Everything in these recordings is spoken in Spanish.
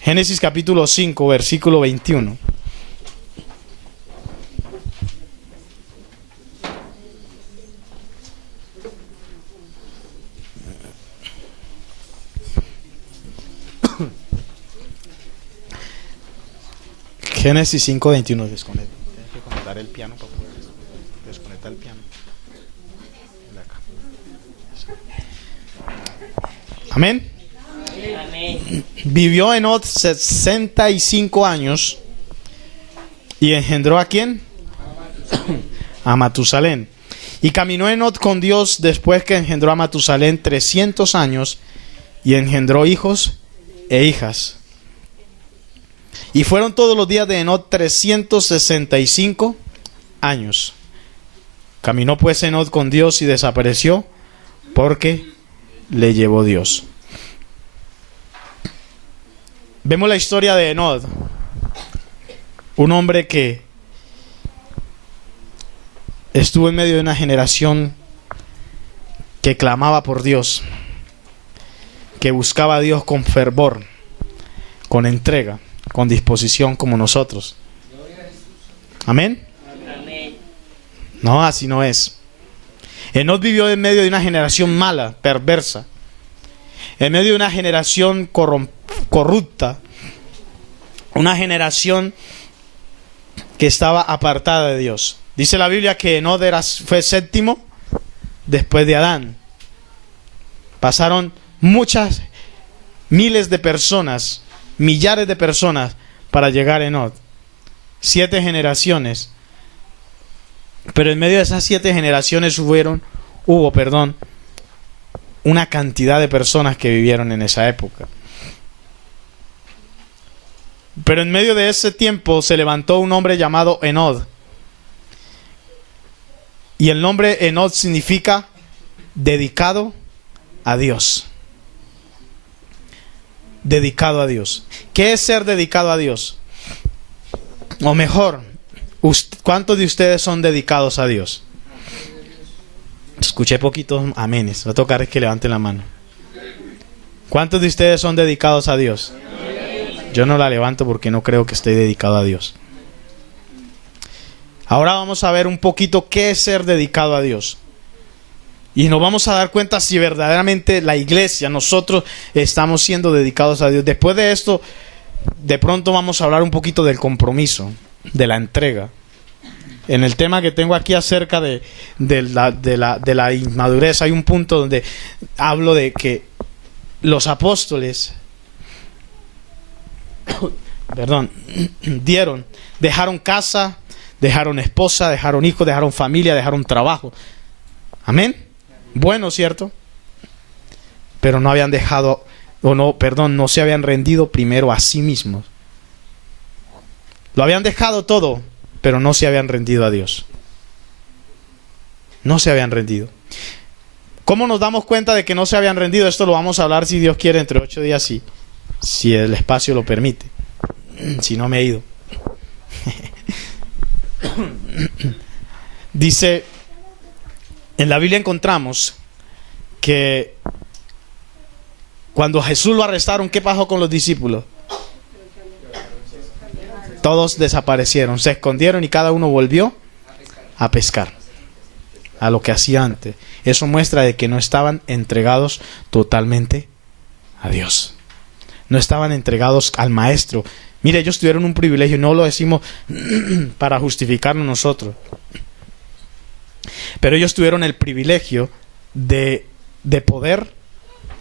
Génesis capítulo 5, versículo 21. Génesis 5, 21. Desconecta. Tienes que conectar el piano para poder desconectar el piano. De acá. Amén. Amén. Vivió Enoc 65 años y engendró ¿a quién? A Matusalén. Y caminó Enoc con Dios después que engendró a Matusalén 300 años y engendró hijos e hijas. Y fueron todos los días de Enoc 365 años. Caminó pues Enoc con Dios y desapareció porque le llevó Dios. Vemos la historia de Enoc, un hombre que estuvo en medio de una generación que clamaba por Dios, que buscaba a Dios con fervor, con entrega, con disposición como nosotros. Amén. Amén. No, así no es. Enoc vivió en medio de una generación mala, perversa, en medio de una generación corrupta, una generación que estaba apartada de Dios. Dice la Biblia que Enoc fue séptimo después de Adán. Pasaron muchas miles de personas, millares de personas para llegar a Enoc. 7 generaciones. Pero en medio de esas 7 generaciones hubo una cantidad de personas que vivieron en esa época. Pero en medio de ese tiempo se levantó un hombre llamado Enoc. Y el nombre Enoc significa dedicado a Dios. Dedicado a Dios. ¿Qué es ser dedicado a Dios? O mejor, ¿cuántos de ustedes son dedicados a Dios? Escuché poquitos amenes. Va a tocar que levanten la mano. ¿Cuántos de ustedes son dedicados a Dios? Yo no la levanto porque no creo que esté dedicado a Dios. Ahora vamos a ver un poquito qué es ser dedicado a Dios. Y nos vamos a dar cuenta si verdaderamente la iglesia, nosotros estamos siendo dedicados a Dios. Después de esto, de pronto vamos a hablar un poquito del compromiso, de la entrega. En el tema que tengo aquí acerca de la inmadurez, hay un punto donde hablo de que los apóstoles dejaron casa, dejaron esposa, dejaron hijos, dejaron familia, dejaron trabajo. Amén. Bueno, ¿cierto? Pero no habían dejado, no se habían rendido primero a sí mismos. Lo habían dejado todo, pero no se habían rendido a Dios. No se habían rendido. ¿Cómo nos damos cuenta de que no se habían rendido? Esto lo vamos a hablar, si Dios quiere, entre 8 días, si el espacio lo permite. Si no me he ido. Dice, en la Biblia encontramos que cuando Jesús lo arrestaron, ¿qué pasó con los discípulos? Todos desaparecieron, se escondieron y cada uno volvió a pescar, a lo que hacía antes. Eso muestra de que no estaban entregados totalmente a Dios. No estaban entregados al Maestro. Mire, ellos tuvieron un privilegio, no lo decimos para justificarnos nosotros. Pero ellos tuvieron el privilegio de poder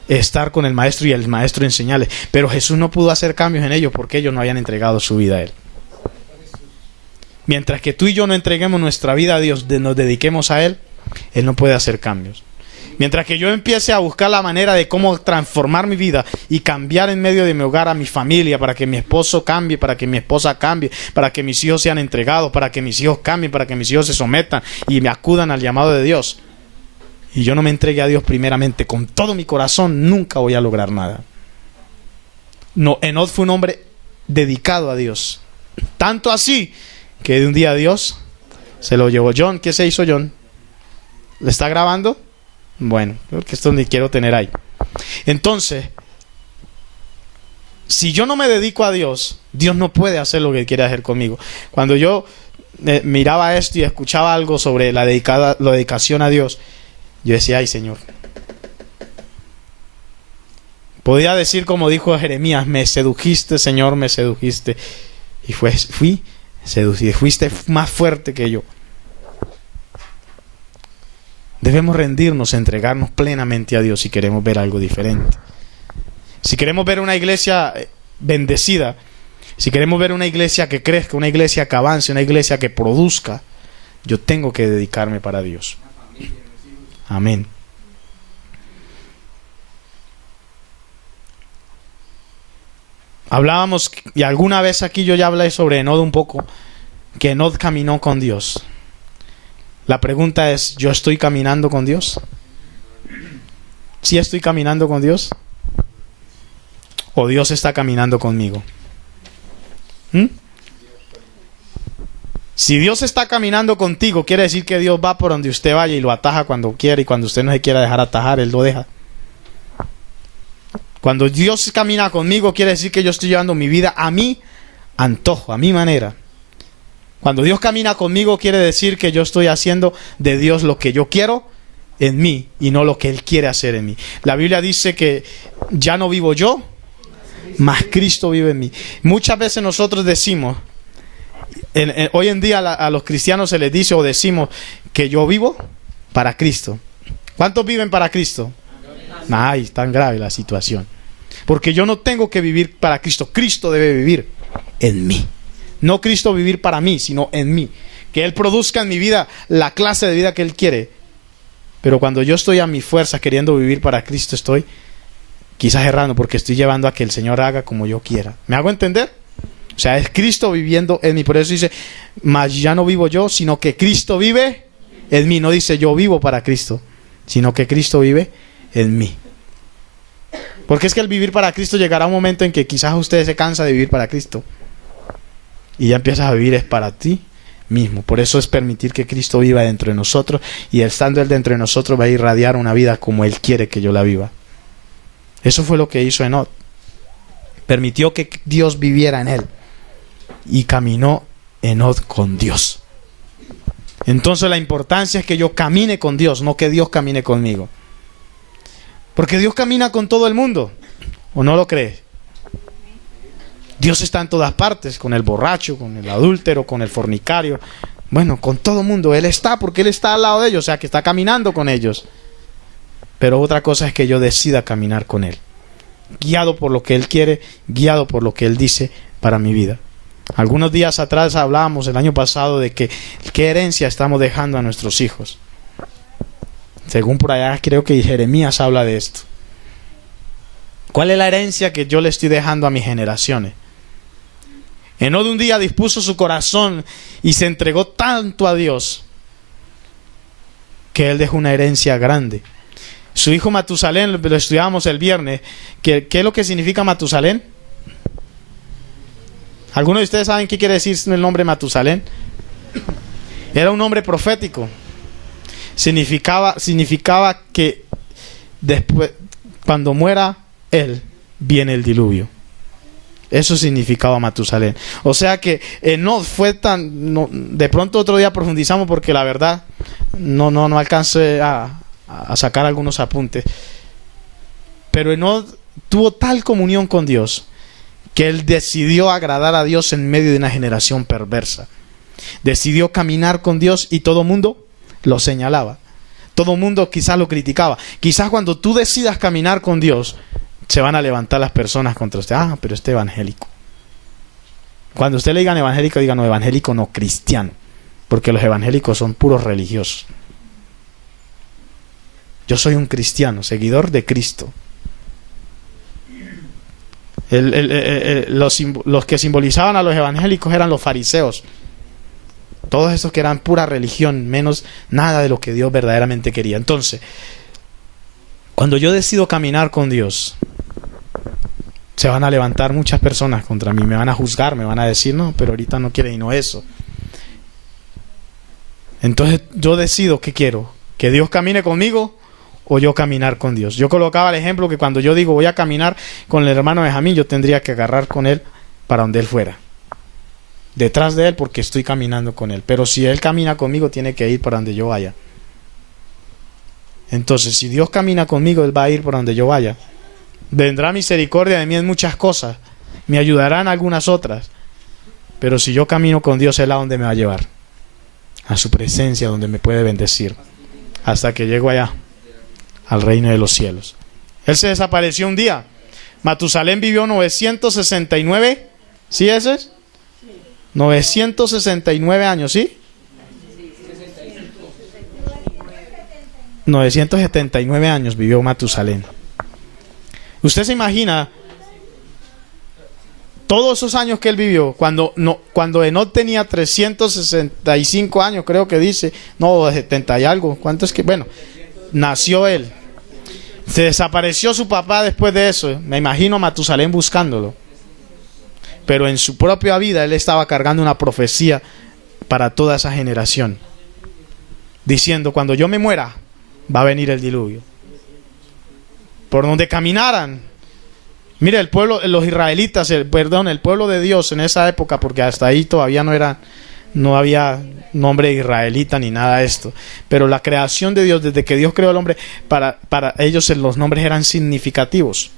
estar con el Maestro y el Maestro enseñarles. Pero Jesús no pudo hacer cambios en ellos porque ellos no habían entregado su vida a Él. Mientras que tú y yo no entreguemos nuestra vida a Dios, nos dediquemos a Él, Él no puede hacer cambios. Mientras que yo empiece a buscar la manera de cómo transformar mi vida y cambiar en medio de mi hogar a mi familia, para que mi esposo cambie, para que mi esposa cambie, para que mis hijos sean entregados, para que mis hijos cambien, para que mis hijos se sometan y me acudan al llamado de Dios, y yo no me entregue a Dios primeramente con todo mi corazón, nunca voy a lograr nada. No, Enoc fue un hombre dedicado a Dios. Tanto así que de un día Dios se lo llevó. John, ¿qué se hizo John? ¿Le está grabando? Bueno, creo que esto ni quiero tener ahí. Entonces, si yo no me dedico a Dios, Dios no puede hacer lo que quiere hacer conmigo. Cuando yo miraba esto y escuchaba algo sobre la dedicación a Dios, yo decía, ay Señor. Podía decir como dijo Jeremías, me sedujiste, Señor, me sedujiste. Y fui seducido, fuiste más fuerte que yo. Debemos rendirnos, entregarnos plenamente a Dios si queremos ver algo diferente. Si queremos ver una iglesia bendecida, si queremos ver una iglesia que crezca, una iglesia que avance, una iglesia que produzca, yo tengo que dedicarme para Dios. Amén. Hablábamos, y alguna vez aquí yo ya hablé sobre Enod un poco, que Enod caminó con Dios. La pregunta es, ¿yo estoy caminando con Dios? ¿Sí estoy caminando con Dios? ¿O Dios está caminando conmigo? Si Dios está caminando contigo, quiere decir que Dios va por donde usted vaya y lo ataja cuando quiere, y cuando usted no se quiera dejar atajar, Él lo deja. Cuando Dios camina conmigo, quiere decir que yo estoy llevando mi vida a mi antojo, a mi manera. Cuando Dios camina conmigo, quiere decir que yo estoy haciendo de Dios lo que yo quiero en mí y no lo que Él quiere hacer en mí. La Biblia dice que ya no vivo yo, mas Cristo vive en mí. Muchas veces nosotros decimos, hoy en día a los cristianos se les dice o decimos que yo vivo para Cristo. ¿Cuántos viven para Cristo? Ay, tan grave la situación. Porque yo no tengo que vivir para Cristo. Cristo debe vivir en mí. No Cristo vivir para mí, sino en mí. Que Él produzca en mi vida la clase de vida que Él quiere. Pero cuando yo estoy a mi fuerza queriendo vivir para Cristo, estoy quizás errando porque estoy llevando a que el Señor haga como yo quiera. ¿Me hago entender? O sea, es Cristo viviendo en mí. Por eso dice, mas ya no vivo yo, sino que Cristo vive en mí. No dice yo vivo para Cristo, sino que Cristo vive en mí. Porque es que el vivir para Cristo llegará un momento en que quizás usted se cansa de vivir para Cristo y ya empiezas a vivir es para ti mismo. Por eso es permitir que Cristo viva dentro de nosotros, y estando Él dentro de nosotros va a irradiar una vida como Él quiere que yo la viva. Eso fue lo que hizo Enod. Permitió que Dios viviera en él y caminó Enod con Dios. Entonces la importancia es que yo camine con Dios, no que Dios camine conmigo. Porque Dios camina con todo el mundo, ¿o no lo crees? Dios está en todas partes, con el borracho, con el adúltero, con el fornicario. Bueno, con todo el mundo. Él está porque Él está al lado de ellos, o sea que está caminando con ellos. Pero otra cosa es que yo decida caminar con Él, guiado por lo que Él quiere, guiado por lo que Él dice para mi vida. Algunos días atrás hablábamos el año pasado de qué herencia estamos dejando a nuestros hijos. Según por allá creo que Jeremías habla de esto. ¿Cuál es la herencia que yo le estoy dejando a mis generaciones? Enod un día dispuso su corazón y se entregó tanto a Dios que él dejó una herencia grande. Su hijo Matusalén, lo estudiábamos el viernes. ¿Qué es lo que significa Matusalén? ¿Algunos de ustedes saben qué quiere decir el nombre Matusalén? Era un nombre profético. Significaba que después, cuando muera él, viene el diluvio. Eso significaba Matusalén. O sea que no fue tan... No, de pronto otro día profundizamos porque la verdad no alcancé a sacar algunos apuntes. Pero Enod tuvo tal comunión con Dios que él decidió agradar a Dios en medio de una generación perversa. Decidió caminar con Dios y todo el mundo lo señalaba. Todo el mundo quizás lo criticaba. Quizás cuando tú decidas caminar con Dios, se van a levantar las personas contra usted. Ah, pero este evangélico. Cuando usted le digan evangélico, digan no evangélico, no cristiano. Porque los evangélicos son puros religiosos. Yo soy un cristiano, seguidor de Cristo. Los que simbolizaban a los evangélicos eran los fariseos. Todos esos que eran pura religión, menos nada de lo que Dios verdaderamente quería. Entonces, cuando yo decido caminar con Dios, se van a levantar muchas personas contra mí, me van a juzgar, me van a decir, no, pero ahorita no quiere y no eso. Entonces yo decido qué quiero, que Dios camine conmigo o yo caminar con Dios. Yo colocaba el ejemplo que cuando yo digo voy a caminar con el hermano Benjamín, yo tendría que agarrar con él para donde él fuera. Detrás de él porque estoy caminando con él. Pero si él camina conmigo, tiene que ir para donde yo vaya. Entonces, si Dios camina conmigo, él va a ir por donde yo vaya. Vendrá misericordia de mí en muchas cosas. Me ayudará en algunas otras. Pero si yo camino con Dios, él a donde me va a llevar. A su presencia, donde me puede bendecir. Hasta que llego allá, al reino de los cielos. Él se desapareció un día. Matusalén vivió 969. ¿Sí ese es? 969 años, ¿sí? 979 años vivió Matusalén. Usted se imagina todos esos años que él vivió, cuando Enoc tenía 365 años, creo que dice, no, 70 y algo, ¿cuánto es que? Bueno, nació él. Se desapareció su papá después de eso. Me imagino a Matusalén buscándolo. Pero en su propia vida él estaba cargando una profecía para toda esa generación. Diciendo, cuando yo me muera, va a venir el diluvio. Por donde caminaran. Mire, el pueblo, los israelitas, el pueblo de Dios en esa época, porque hasta ahí todavía no había nombre israelita ni nada de esto. Pero la creación de Dios, desde que Dios creó al hombre, para ellos los nombres eran significativos.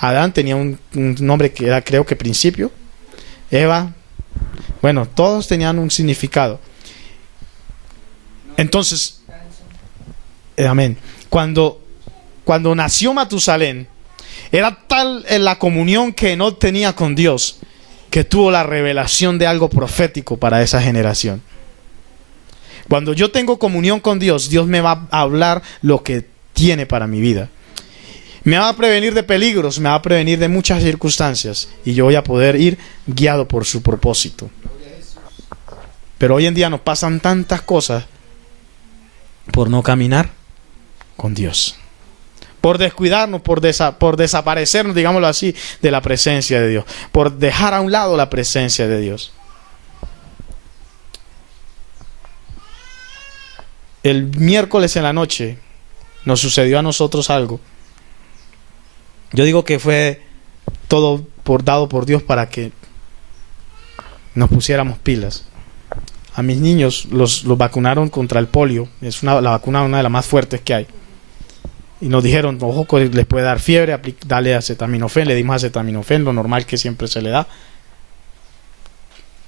Adán tenía un nombre que era, creo que principio. Eva. Bueno, todos tenían un significado. Entonces, amén. Cuando nació Matusalén, era tal en la comunión que no tenía con Dios, que tuvo la revelación de algo profético para esa generación. Cuando yo tengo comunión con Dios, Dios me va a hablar lo que tiene para mi vida. Me va a prevenir de peligros, me va a prevenir de muchas circunstancias, y yo voy a poder ir guiado por su propósito. Pero hoy en día nos pasan tantas cosas por no caminar con Dios, por descuidarnos, por desaparecernos, digámoslo así, de la presencia de Dios, por dejar a un lado la presencia de Dios. El miércoles en la noche nos sucedió a nosotros algo. Yo digo que fue todo dado por Dios para que nos pusiéramos pilas. A mis niños los vacunaron contra el polio. Es la vacuna una de las más fuertes que hay. Y nos dijeron, ojo, que les puede dar fiebre, dale acetaminofén. Le dimos acetaminofén, lo normal que siempre se le da.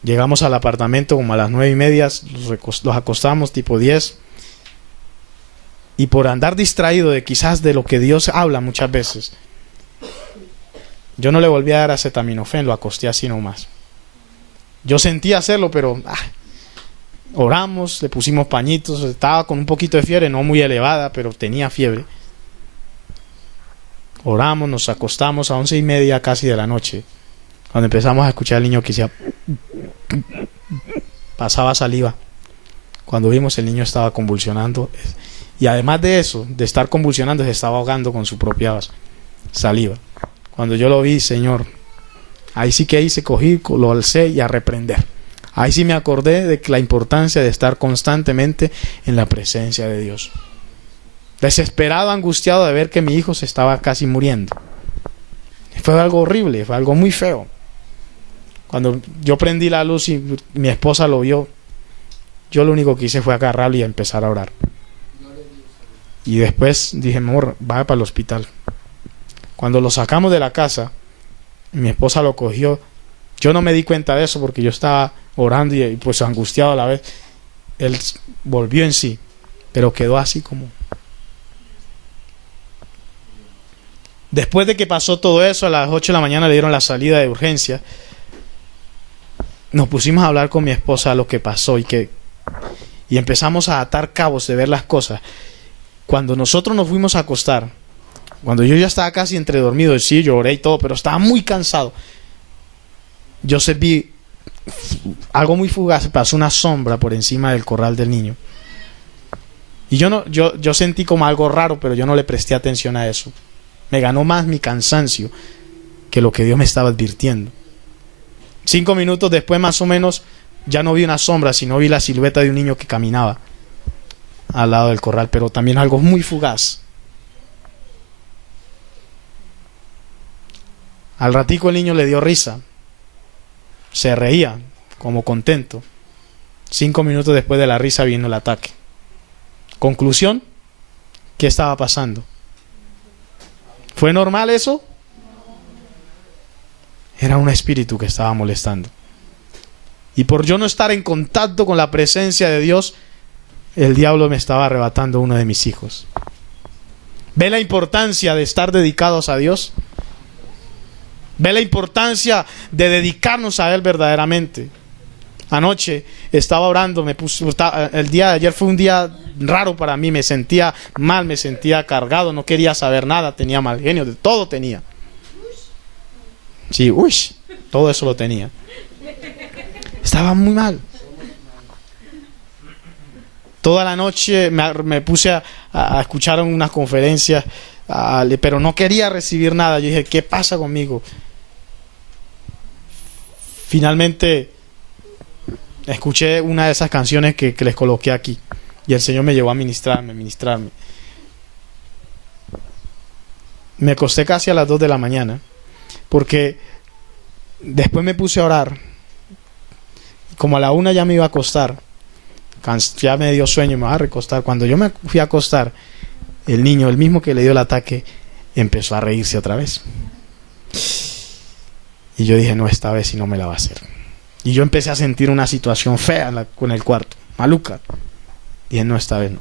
Llegamos al apartamento como a las 9:30, los acostamos tipo 10. Y por andar distraído de quizás de lo que Dios habla muchas veces, yo no le volví a dar acetaminofén, lo acosté así nomás. Yo sentía hacerlo, pero oramos, le pusimos pañitos, estaba con un poquito de fiebre, no muy elevada, pero tenía fiebre. Oramos, nos acostamos a 11:30 casi de la noche, cuando empezamos a escuchar al niño que decía, pasaba saliva. Cuando vimos, el niño estaba convulsionando, y además de eso, de estar convulsionando, se estaba ahogando con su propia saliva. Cuando yo lo vi, Señor, ahí sí que hice, cogí, lo alcé y a reprender. Ahí sí me acordé de la importancia de estar constantemente en la presencia de Dios. Desesperado, angustiado de ver que mi hijo se estaba casi muriendo. Fue algo horrible, fue algo muy feo. Cuando yo prendí la luz y mi esposa lo vio, yo lo único que hice fue agarrarlo y empezar a orar. Y después dije, amor, vaya para el hospital. Cuando lo sacamos de la casa, mi esposa lo cogió. Yo no me di cuenta de eso porque yo estaba orando y pues angustiado a la vez. Él volvió en sí, pero quedó así como. Después de que pasó todo eso, a las 8 de la mañana le dieron la salida de urgencia. Nos pusimos a hablar con mi esposa lo que pasó y empezamos a atar cabos de ver las cosas. Cuando nosotros nos fuimos a acostar, cuando yo ya estaba casi entre dormido, sí, lloré y todo, pero estaba muy cansado. Yo vi algo muy fugaz, pasó una sombra por encima del corral del niño. Y yo sentí como algo raro, pero yo no le presté atención a eso. Me ganó más mi cansancio que lo que Dios me estaba advirtiendo. 5 minutos después, más o menos, ya no vi una sombra, sino vi la silueta de un niño que caminaba. al lado del corral, pero también algo muy fugaz. Al ratico el niño le dio risa, se reía como contento. 5 minutos después de la risa vino el ataque. Conclusión, ¿qué estaba pasando? ¿Fue normal eso? Era un espíritu que estaba molestando. Y por yo no estar en contacto con la presencia de Dios, el diablo me estaba arrebatando uno de mis hijos. ¿Ve la importancia de estar dedicados a Dios? ¿Ve la importancia de dedicarnos a Él verdaderamente? Anoche estaba orando, el día de ayer fue un día raro para mí, me sentía mal, me sentía cargado, no quería saber nada, tenía mal genio, de todo tenía. Sí, todo eso lo tenía. Estaba muy mal. Toda la noche me puse a escuchar unas conferencias, pero no quería recibir nada. Yo dije, ¿qué pasa conmigo? Finalmente escuché una de esas canciones que les coloqué aquí y el Señor me llevó a ministrarme. Me acosté casi a las 2 de la mañana porque después me puse a orar. Como a la 1 ya me iba a acostar, ya me dio sueño, me iba a recostar. Cuando yo me fui a acostar, el niño, el mismo que le dio el ataque, empezó a reírse otra vez. Y yo dije, no, esta vez sí no me la va a hacer. Y yo empecé a sentir una situación fea con el cuarto, maluca. Dije, no, esta vez no.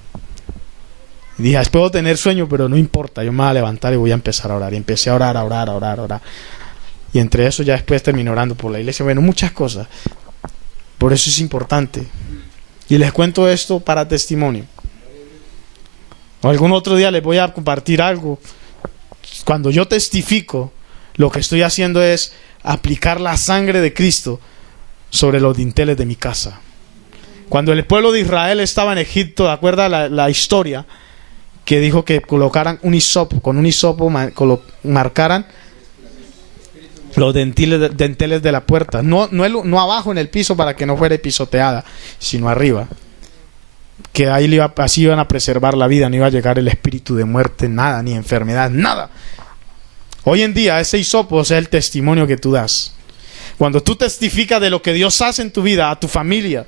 Y dije, puedo tener sueño, pero no importa, yo me voy a levantar y voy a empezar a orar. Y empecé a orar. Y entre eso ya después terminé orando por la iglesia. Bueno, muchas cosas. Por eso es importante. Y les cuento esto para testimonio. O algún otro día les voy a compartir algo. Cuando yo testifico, lo que estoy haciendo es aplicar la sangre de Cristo sobre los dinteles de mi casa. Cuando el pueblo de Israel estaba en Egipto, ¿de acuerdo a la historia? Que dijo que colocaran un hisopo, con un hisopo marcaran los dinteles de la puerta, no abajo en el piso para que no fuera pisoteada, sino arriba, que ahí así iban a preservar la vida, no iba a llegar el espíritu de muerte, nada, ni enfermedad, nada. Hoy en día ese hisopo es el testimonio que tú das. Cuando tú testificas de lo que Dios hace en tu vida, a tu familia,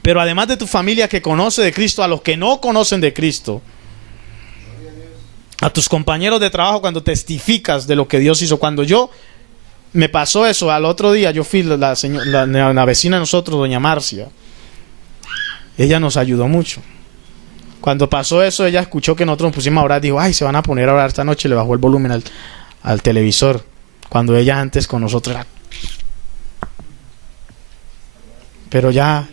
pero además de tu familia que conoce de Cristo, a los que no conocen de Cristo, a tus compañeros de trabajo, cuando testificas de lo que Dios hizo. Cuando me pasó eso, al otro día yo fui la vecina de nosotros, doña Marcia. Ella nos ayudó mucho. Cuando pasó eso, ella escuchó que nosotros nos pusimos a orar. Dijo, ay, se van a poner a orar esta noche. Le bajó el volumen al televisor. Cuando ella antes con nosotros era... Pero ya...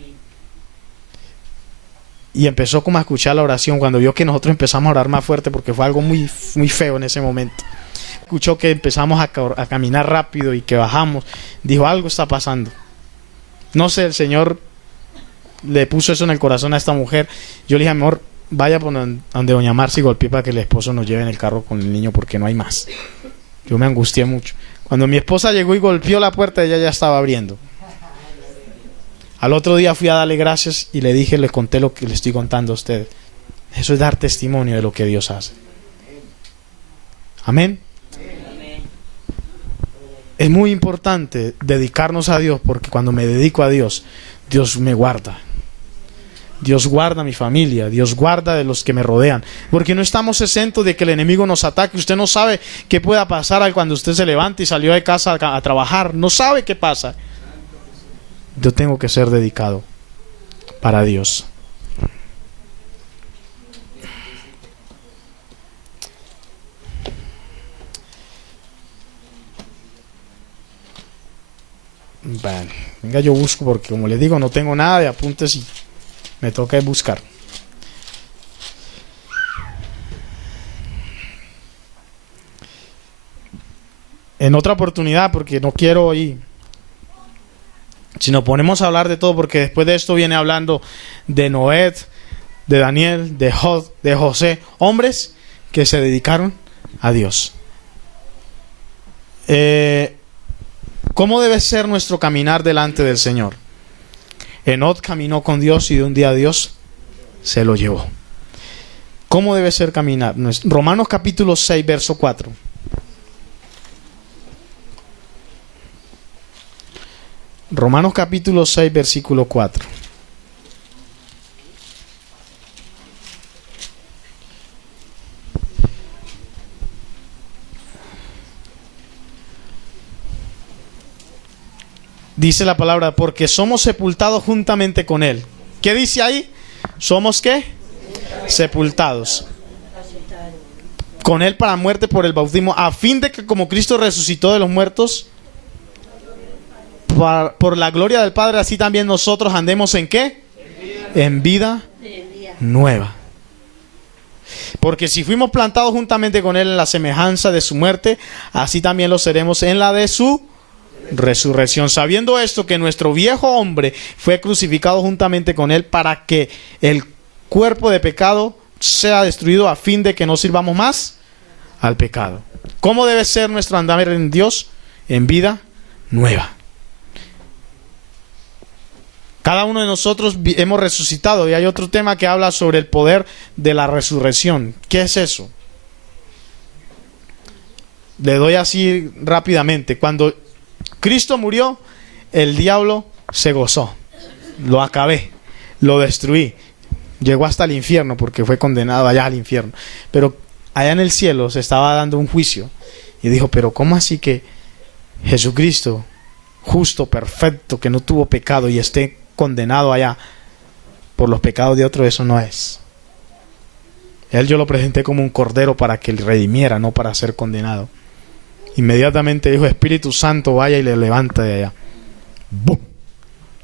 Y empezó como a escuchar la oración cuando vio que nosotros empezamos a orar más fuerte, porque fue algo muy, muy feo en ese momento. Escuchó que empezamos a caminar rápido y que bajamos. Dijo, algo está pasando. No sé, el Señor le puso eso en el corazón a esta mujer. Yo le dije, amor, vaya por donde doña Marcia y golpeé para que el esposo nos lleve en el carro con el niño porque no hay más. Yo me angustié mucho. Cuando mi esposa llegó y golpeó la puerta, ella ya estaba abriendo. Al otro día fui a darle gracias y le conté lo que le estoy contando a ustedes. Eso es dar testimonio de lo que Dios hace. Amén. Es muy importante dedicarnos a Dios, porque cuando me dedico a Dios, Dios me guarda. Dios guarda a mi familia, Dios guarda de los que me rodean, porque no estamos exentos de que el enemigo nos ataque. Usted no sabe qué pueda pasar cuando usted se levante y salió de casa a trabajar. No sabe qué pasa. Yo tengo que ser dedicado para Dios. Bueno, venga, yo busco, porque como les digo, no tengo nada de apuntes y me toca buscar. En otra oportunidad, porque no quiero ir. Si nos ponemos a hablar de todo, porque después de esto viene hablando de Noé, de Daniel, de Jod, de José, hombres que se dedicaron a Dios. ¿Cómo debe ser nuestro caminar delante del Señor? Enoc caminó con Dios y de un día Dios se lo llevó. ¿Cómo debe ser caminar? Romanos capítulo 6, verso 4. Romanos capítulo 6, versículo 4. Dice la palabra, porque somos sepultados juntamente con Él. ¿Qué dice ahí? ¿Somos qué? Sepultados. Con Él para muerte por el bautismo, a fin de que como Cristo resucitó de los muertos, por la gloria del Padre, así también nosotros andemos ¿en qué? En vida nueva. Porque si fuimos plantados juntamente con Él en la semejanza de su muerte, así también lo seremos en la de su resurrección, sabiendo esto, que nuestro viejo hombre fue crucificado juntamente con Él para que el cuerpo de pecado sea destruido, a fin de que no sirvamos más al pecado. ¿Cómo debe ser nuestro andar en Dios? En vida nueva. Cada uno de nosotros hemos resucitado, y hay otro tema que habla sobre el poder de la resurrección. ¿Qué es eso? Le doy así rápidamente. Cuando Cristo murió, el diablo se gozó. Lo acabé, lo destruí. Llegó hasta el infierno porque fue condenado allá al infierno. Pero allá en el cielo se estaba dando un juicio. Y dijo, pero ¿cómo así que Jesucristo, justo, perfecto, que no tuvo pecado, y esté condenado allá por los pecados de otro? Eso no es. Él yo lo presenté como un cordero para que le redimiera, no para ser condenado. Inmediatamente dijo, Espíritu Santo, vaya y le levanta de allá. ¡Bum!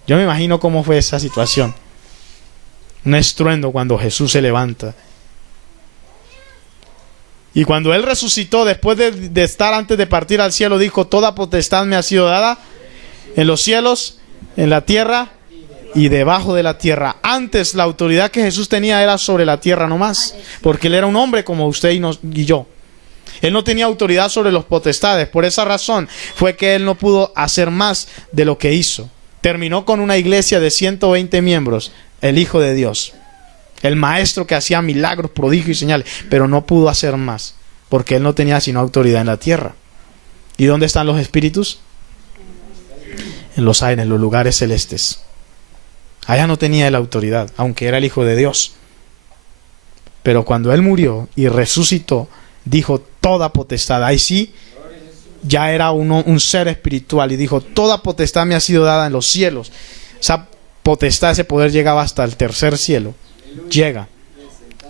Yo me imagino cómo fue esa situación. Un estruendo cuando Jesús se levanta. Y cuando Él resucitó, después de estar antes de partir al cielo, dijo, toda potestad me ha sido dada en los cielos, en la tierra y debajo de la tierra. Antes la autoridad que Jesús tenía era sobre la tierra nomás, porque Él era un hombre como usted y yo. Él no tenía autoridad sobre los potestades. Por esa razón fue que Él no pudo hacer más de lo que hizo. Terminó con una iglesia de 120 miembros, el Hijo de Dios, el Maestro que hacía milagros, prodigios y señales, pero no pudo hacer más, porque Él no tenía sino autoridad en la tierra. ¿Y dónde están los espíritus? En los aires, en los lugares celestes. Allá no tenía Él autoridad, aunque era el Hijo de Dios. Pero cuando Él murió y resucitó, dijo toda potestad. Ahí sí, ya era un ser espiritual, y dijo, toda potestad me ha sido dada en los cielos. Esa potestad, ese poder llegaba hasta el tercer cielo. Llega.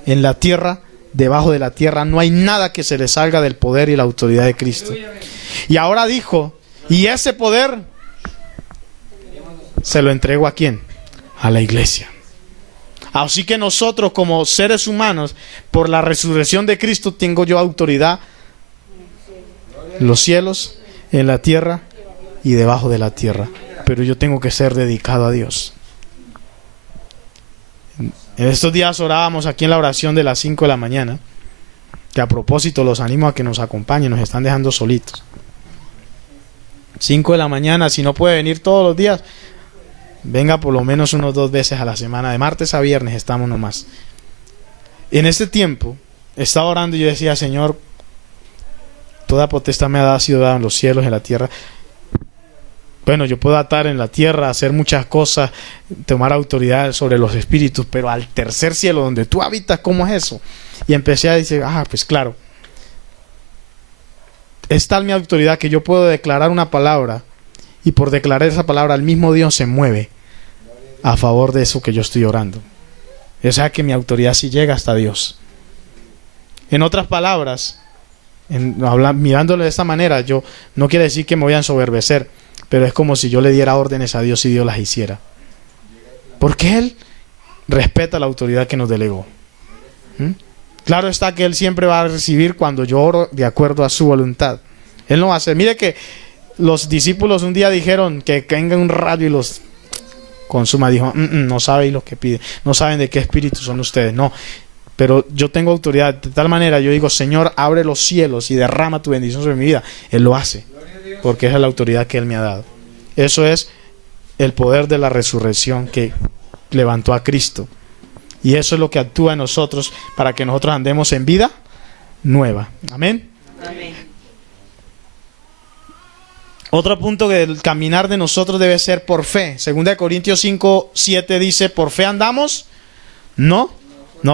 En la tierra, debajo de la tierra, no hay nada que se le salga del poder y la autoridad de Cristo. Y ahora dijo, y ese poder se lo entrego ¿a quién? A la iglesia. Así que nosotros como seres humanos, por la resurrección de Cristo, tengo yo autoridad en los cielos, en la tierra y debajo de la tierra. Pero yo tengo que ser dedicado a Dios. En estos días orábamos aquí en la oración de las 5 de la mañana, que a propósito los animo a que nos acompañen, nos están dejando solitos. 5 de la mañana, si no puede venir todos los días, venga por lo menos unos 2 veces a la semana, de martes a viernes estamos nomás. En este tiempo estaba orando y yo decía, Señor, toda potestad me ha sido dada en los cielos, en la tierra. Bueno, yo puedo atar en la tierra, hacer muchas cosas, tomar autoridad sobre los espíritus, pero al tercer cielo donde tú habitas, ¿cómo es eso? Y empecé a decir, pues claro, es tal mi autoridad que yo puedo declarar una palabra, y por declarar esa palabra el mismo Dios se mueve a favor de eso que yo estoy orando. O sea que mi autoridad sí llega hasta Dios. En otras palabras, mirándolo de esta manera, yo no quiere decir que me voy a ensoberbecer, pero es como si yo le diera órdenes a Dios y Dios las hiciera. Porque Él respeta la autoridad que nos delegó. Claro está que Él siempre va a recibir cuando yo oro de acuerdo a su voluntad. Él no va a hacer. Mire que los discípulos un día dijeron que venga un rayo y los consuma. Dijo, no saben lo que pide, no saben de qué espíritu son ustedes. No, pero yo tengo autoridad. De tal manera yo digo, Señor, abre los cielos y derrama tu bendición sobre mi vida. Él lo hace, porque esa es la autoridad que Él me ha dado. Eso es el poder de la resurrección que levantó a Cristo. Y eso es lo que actúa en nosotros para que nosotros andemos en vida nueva. Amén. Amén. Otro punto que el caminar de nosotros debe ser por fe. 2 Corintios 5:7 dice, ¿por fe andamos? No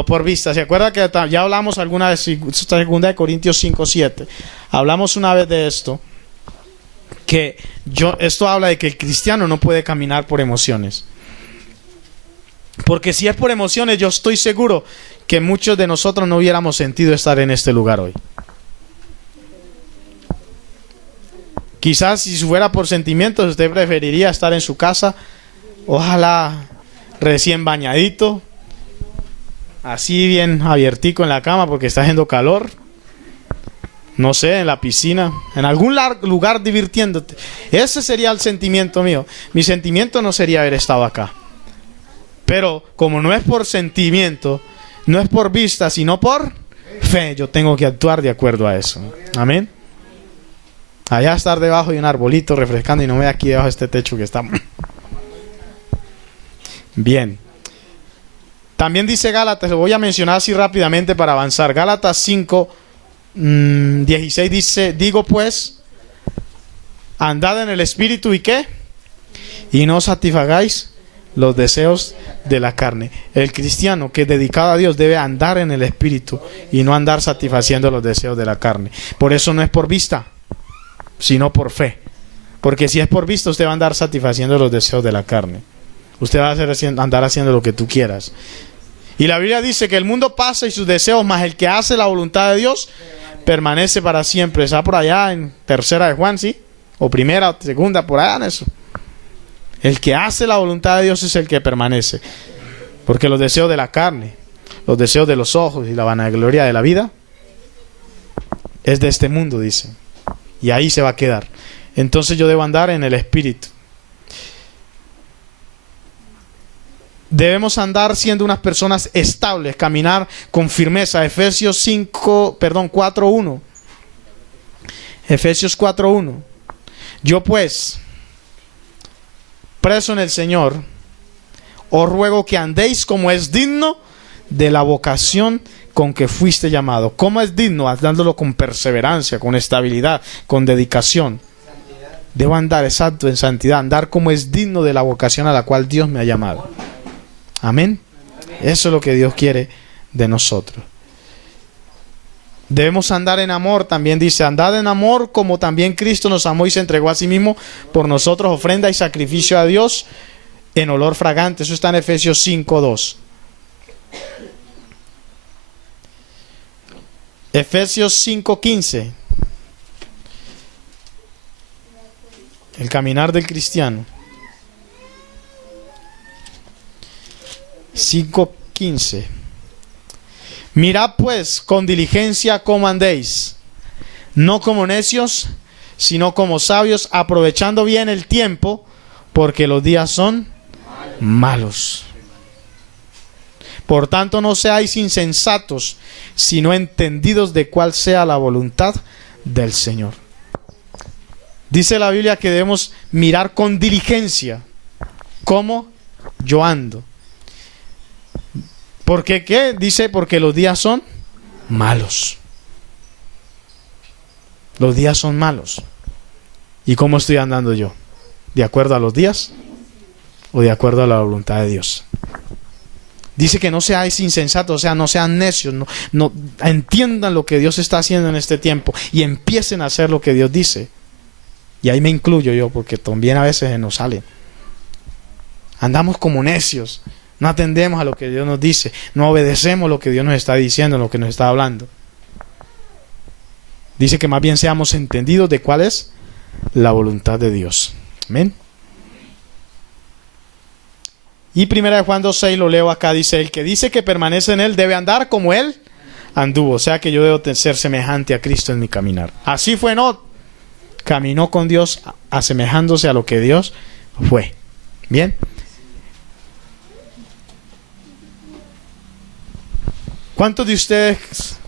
por vista. ¿Se acuerda que ya hablamos alguna vez? 2 Corintios 5:7. Hablamos una vez de esto. Esto habla de que el cristiano no puede caminar por emociones. Porque si es por emociones, yo estoy seguro que muchos de nosotros no hubiéramos sentido estar en este lugar hoy. Quizás si fuera por sentimientos, usted preferiría estar en su casa, ojalá recién bañadito, así bien abiertico en la cama porque está haciendo calor, no sé, en la piscina, en algún lugar divirtiéndote. Ese sería el sentimiento mío. Mi sentimiento no sería haber estado acá. Pero como no es por sentimiento, no es por vista, sino por fe, yo tengo que actuar de acuerdo a eso. Amén. Allá estar debajo de un arbolito refrescando y no me aquí debajo de este techo que está. Bien. También dice Gálatas, lo voy a mencionar así rápidamente para avanzar. Gálatas 5:16 dice, digo pues, andad en el Espíritu y ¿qué? Y no satisfagáis los deseos de la carne. El cristiano que es dedicado a Dios debe andar en el Espíritu y no andar satisfaciendo los deseos de la carne. Por eso no es por vista, sino por fe. Porque si es por vista, usted va a andar satisfaciendo los deseos de la carne. Usted va a andar haciendo lo que tú quieras. Y la Biblia dice que el mundo pasa y sus deseos, mas el que hace la voluntad de Dios permanece para siempre. Está por allá en 3 de Juan, ¿sí? O 1, 2, por allá en eso. El que hace la voluntad de Dios es el que permanece. Porque los deseos de la carne, los deseos de los ojos y la vanagloria de la vida es de este mundo, dice. Y ahí se va a quedar. Entonces yo debo andar en el Espíritu. Debemos andar siendo unas personas estables, caminar con firmeza. Efesios 4:1. Efesios 4:1. Yo pues, preso en el Señor, os ruego que andéis como es digno de la vocación con que fuiste llamado. ¿Cómo es digno? Andándolo con perseverancia, con estabilidad, con dedicación. Debo andar exacto en santidad, andar como es digno de la vocación a la cual Dios me ha llamado. Amén. Eso es lo que Dios quiere de nosotros. Debemos andar en amor, también dice, andad en amor como también Cristo nos amó y se entregó a sí mismo por nosotros, ofrenda y sacrificio a Dios en olor fragante. Eso está en Efesios 5:2. Efesios 5:15. El caminar del cristiano. 5:15. Mirad pues con diligencia cómo andéis, no como necios, sino como sabios, aprovechando bien el tiempo, porque los días son malos. Por tanto, no seáis insensatos, sino entendidos de cuál sea la voluntad del Señor. Dice la Biblia que debemos mirar con diligencia cómo yo ando. ¿Por qué qué? Dice, porque los días son malos. Los días son malos. ¿Y cómo estoy andando yo? ¿De acuerdo a los días o de acuerdo a la voluntad de Dios? Dice que no seáis insensatos, o sea, no sean necios, no entiendan lo que Dios está haciendo en este tiempo y empiecen a hacer lo que Dios dice. Y ahí me incluyo yo, porque también a veces nos sale. Andamos como necios, no atendemos a lo que Dios nos dice, no obedecemos lo que Dios nos está diciendo, lo que nos está hablando. Dice que más bien seamos entendidos de cuál es la voluntad de Dios. Amén. Y 1 Juan 2:6 lo leo acá, dice, el que dice que permanece en él debe andar como él anduvo. O sea que yo debo ser semejante a Cristo en mi caminar. Así fue Enoc, caminó con Dios asemejándose a lo que Dios fue. Bien. ¿Cuántos de ustedes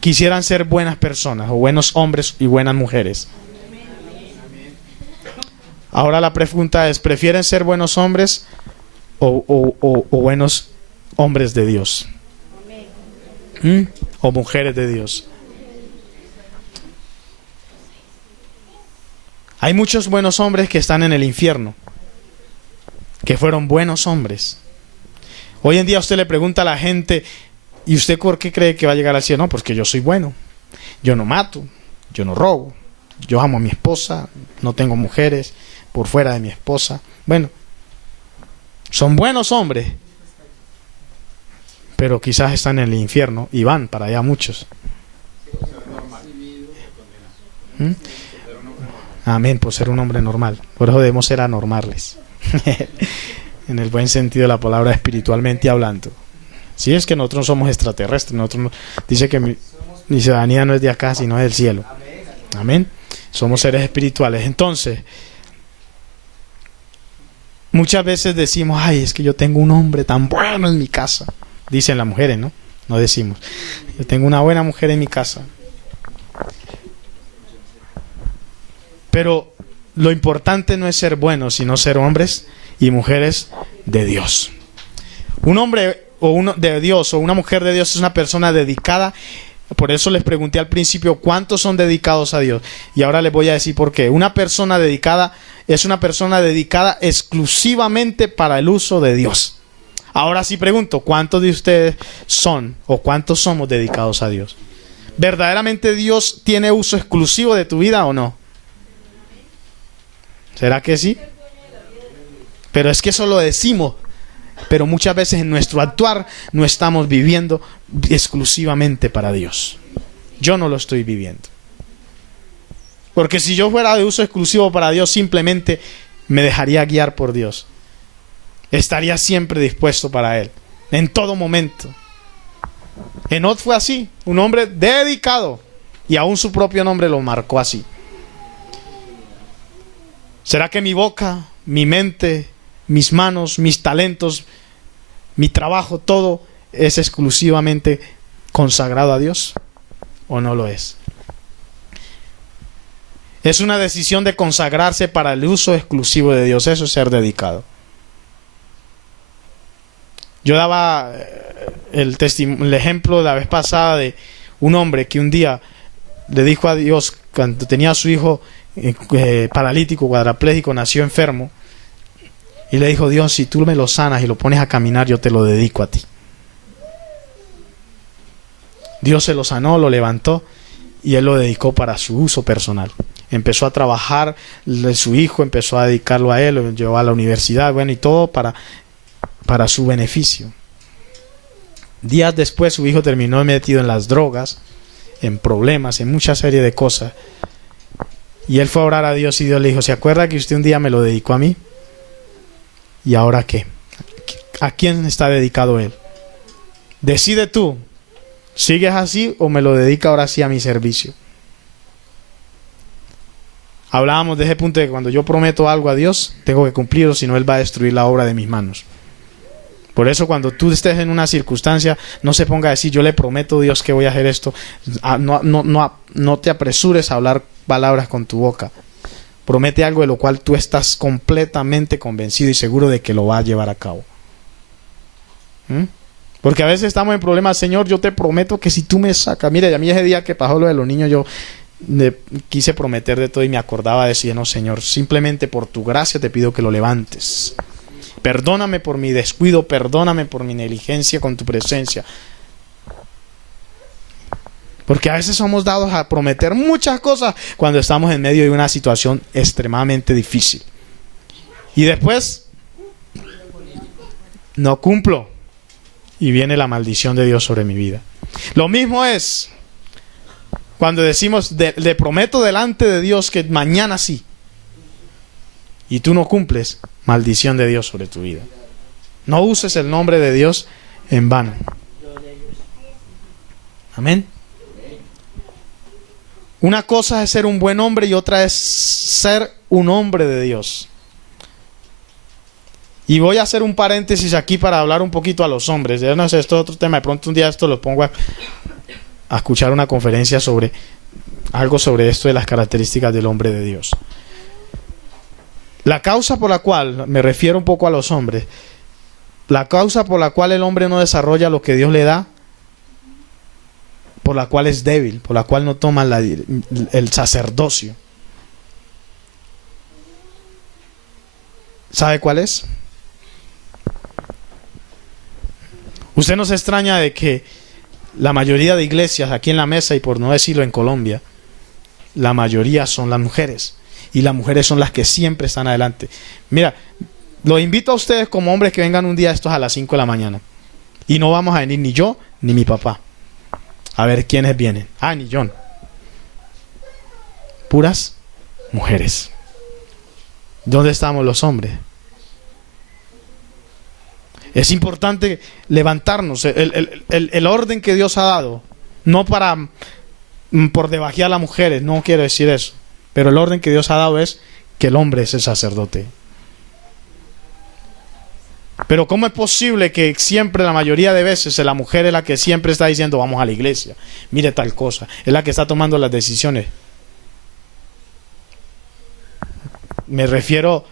quisieran ser buenas personas o buenos hombres y buenas mujeres? Ahora la pregunta es, ¿prefieren ser buenos hombres o buenos hombres de Dios. O mujeres de Dios. Hay muchos buenos hombres que están en el infierno, que fueron buenos hombres. Hoy en día usted le pregunta a la gente, ¿y usted por qué cree que va a llegar al cielo? No, porque yo soy bueno, yo no mato, yo no robo, yo amo a mi esposa, no tengo mujeres por fuera de mi esposa. Bueno, son buenos hombres, pero quizás están en el infierno y van para allá muchos. Amén, por ser un hombre normal. Por eso debemos ser anormales. En el buen sentido de la palabra, espiritualmente hablando. Si es que nosotros no somos extraterrestres, dice que mi ciudadanía no es de acá, sino del cielo. Amén. Somos seres espirituales. Entonces, muchas veces decimos, ay, es que yo tengo un hombre tan bueno en mi casa. Dicen las mujeres, ¿no? No decimos, yo tengo una buena mujer en mi casa. Pero lo importante no es ser buenos, sino ser hombres y mujeres de Dios. Un hombre o uno de Dios o una mujer de Dios es una persona dedicada. Por eso les pregunté al principio cuántos son dedicados a Dios. Y ahora les voy a decir por qué. Una persona dedicada es una persona dedicada exclusivamente para el uso de Dios. Ahora sí pregunto, ¿cuántos de ustedes son o cuántos somos dedicados a Dios? ¿Verdaderamente Dios tiene uso exclusivo de tu vida o no? ¿Será que sí? Pero es que eso lo decimos, pero muchas veces en nuestro actuar no estamos viviendo exclusivamente para Dios. Yo no lo estoy viviendo. Porque si yo fuera de uso exclusivo para Dios, simplemente me dejaría guiar por Dios. Estaría siempre dispuesto para Él, en todo momento. Enoc fue así, un hombre dedicado, y aún su propio nombre lo marcó así. ¿Será que mi boca, mi mente, mis manos, mis talentos, mi trabajo, todo es exclusivamente consagrado a Dios? ¿O no lo es? Es una decisión de consagrarse para el uso exclusivo de Dios. Eso es ser dedicado. Yo daba el ejemplo de la vez pasada de un hombre que un día le dijo a Dios, cuando tenía a su hijo paralítico, cuadraplégico, nació enfermo, y le dijo: Dios, si tú me lo sanas y lo pones a caminar, yo te lo dedico a ti. Dios se lo sanó, lo levantó y él lo dedicó para su uso personal. Empezó a trabajar, su hijo empezó a dedicarlo a él, lo llevó a la universidad, bueno, y todo para su beneficio. Días después su hijo terminó metido en las drogas, en problemas, en mucha serie de cosas. Y él fue a orar a Dios y Dios le dijo: ¿se acuerda que usted un día me lo dedicó a mí? ¿Y ahora qué? ¿A quién está dedicado él? Decide tú, ¿sigues así o me lo dedica ahora sí a mi servicio? Hablábamos de ese punto de que cuando yo prometo algo a Dios, tengo que cumplirlo, si no Él va a destruir la obra de mis manos. Por eso cuando tú estés en una circunstancia, no se ponga a decir: yo le prometo a Dios que voy a hacer esto. No te apresures a hablar palabras con tu boca. Promete algo de lo cual tú estás completamente convencido y seguro de que lo va a llevar a cabo. Porque a veces estamos en problemas. Señor, yo te prometo que si tú me sacas. Mire, a mí ese día que pasó lo de los niños, yo quise prometer de todo y me acordaba de decir: no, Señor, simplemente por tu gracia te pido que lo levantes. Perdóname por mi descuido, perdóname por mi negligencia con tu presencia. Porque a veces somos dados a prometer muchas cosas cuando estamos en medio de una situación extremadamente difícil. Y después no cumplo y viene la maldición de Dios sobre mi vida. Lo mismo es cuando decimos: le prometo delante de Dios que mañana sí, y tú no cumples, maldición de Dios sobre tu vida. No uses el nombre de Dios en vano. Amén. Una cosa es ser un buen hombre y otra es ser un hombre de Dios. Y voy a hacer un paréntesis aquí para hablar un poquito a los hombres. Ya no sé, esto es otro tema. De pronto un día esto lo pongo a escuchar una conferencia sobre algo sobre esto de las características del hombre de Dios. La causa por la cual me refiero un poco a los hombres La causa por la cual el hombre no desarrolla lo que Dios le da, por la cual es débil, por la cual no toma el sacerdocio. ¿Sabe cuál es? Usted no se extraña de que la mayoría de iglesias aquí en la mesa, y por no decirlo en Colombia, la mayoría son las mujeres. Y las mujeres son las que siempre están adelante. Mira, los invito a ustedes como hombres que vengan un día estos a las 5 de la mañana. Y no vamos a venir ni yo ni mi papá. A ver quiénes vienen. Ah, ni John. Puras mujeres. ¿Dónde estamos los hombres? Es importante levantarnos. El orden que Dios ha dado, no por debajear a las mujeres, no quiero decir eso. Pero el orden que Dios ha dado es que el hombre es el sacerdote. Pero ¿cómo es posible que siempre, la mayoría de veces, la mujer es la que siempre está diciendo vamos a la iglesia, mire tal cosa, es la que está tomando las decisiones? Me refiero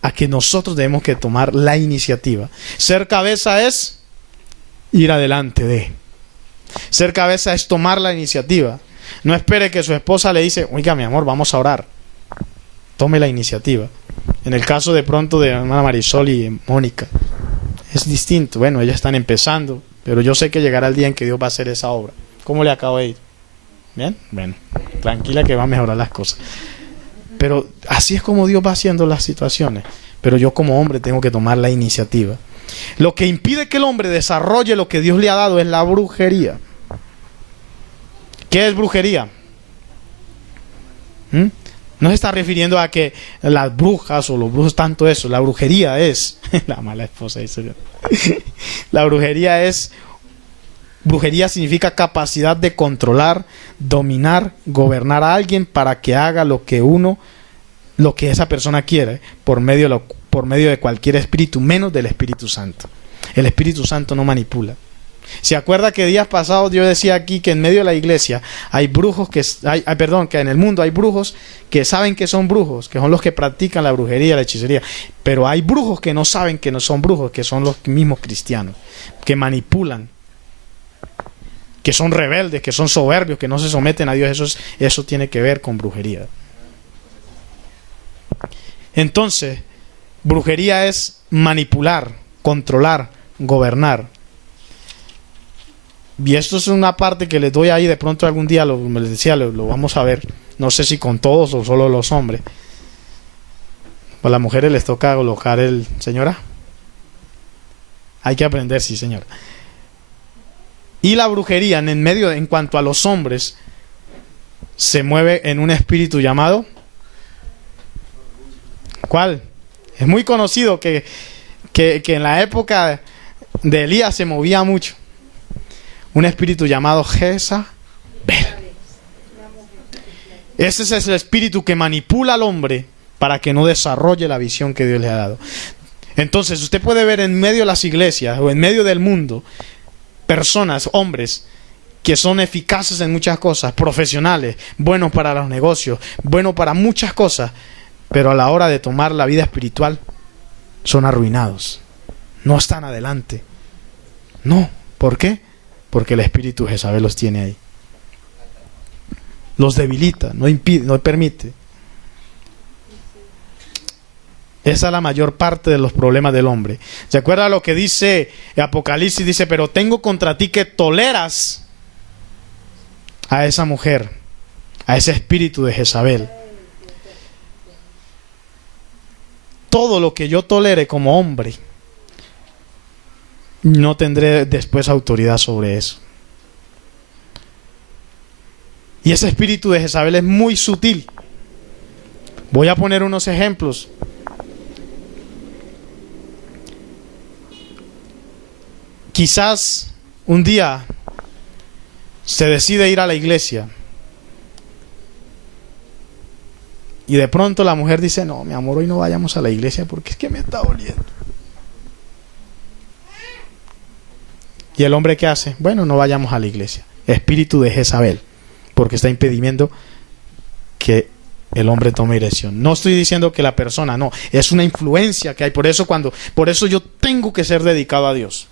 a que nosotros debemos que tomar la iniciativa. Ser cabeza es ir adelante de. Ser cabeza es tomar la iniciativa. No espere que su esposa le dice, oiga mi amor, vamos a orar. Tome la iniciativa. En el caso de pronto de hermana Marisol y Mónica, es distinto. Bueno, ellas están empezando, pero yo sé que llegará el día en que Dios va a hacer esa obra. ¿Cómo le acabo de ir? ¿Bien? Bueno, tranquila que va a mejorar las cosas. Pero así es como Dios va haciendo las situaciones. Pero yo como hombre tengo que tomar la iniciativa. Lo que impide que el hombre desarrolle lo que Dios le ha dado es la brujería. ¿Qué es brujería? No se está refiriendo a que las brujas o los brujos tanto eso. La brujería es la mala esposa. La brujería es, brujería significa capacidad de controlar, dominar, gobernar a alguien para que haga lo que esa persona quiere por medio de cualquier espíritu, menos del Espíritu Santo. El Espíritu Santo no manipula. ¿Se acuerda que días pasados yo decía aquí que en medio de la iglesia hay brujos que en el mundo hay brujos que saben que son brujos, que son los que practican la brujería, la hechicería, pero hay brujos que no saben que no son brujos, que son los mismos cristianos, que manipulan, que son rebeldes, que son soberbios, que no se someten a Dios? Eso tiene que ver con brujería. Entonces, brujería es manipular, controlar, gobernar. Y esto es una parte que les doy ahí, de pronto algún día lo vamos a ver. No sé si con todos o solo los hombres. A las mujeres les toca colocar señora. Hay que aprender, sí, señora. Y la brujería, en cuanto a los hombres, se mueve en un espíritu llamado. ¿Cuál? Es muy conocido que en la época de Elías se movía mucho. Un espíritu llamado Jezabel. Ese es el espíritu que manipula al hombre para que no desarrolle la visión que Dios le ha dado. Entonces usted puede ver en medio de las iglesias o en medio del mundo personas, hombres que son eficaces en muchas cosas, profesionales, buenos para los negocios, buenos para muchas cosas, pero a la hora de tomar la vida espiritual son arruinados, no están adelante. No, ¿por qué? Porque el espíritu Jezabel los tiene ahí. Los debilita, no impide, no permite. Esa es la mayor parte de los problemas del hombre. ¿Se acuerda lo que dice Apocalipsis? Dice, pero tengo contra ti que toleras a esa mujer, a ese espíritu de Jezabel. Todo lo que yo tolere como hombre, no tendré después autoridad sobre eso. Y ese espíritu de Jezabel es muy sutil. Voy a poner unos ejemplos. Quizás un día se decide ir a la iglesia y de pronto la mujer dice, no, mi amor, hoy no vayamos a la iglesia porque es que me está doliendo. ¿Y el hombre qué hace? Bueno, no vayamos a la iglesia. Espíritu de Jezabel, porque está impidiendo que el hombre toma dirección. No estoy diciendo que la persona, no, es una influencia que hay. Por eso yo tengo que ser dedicado a Dios,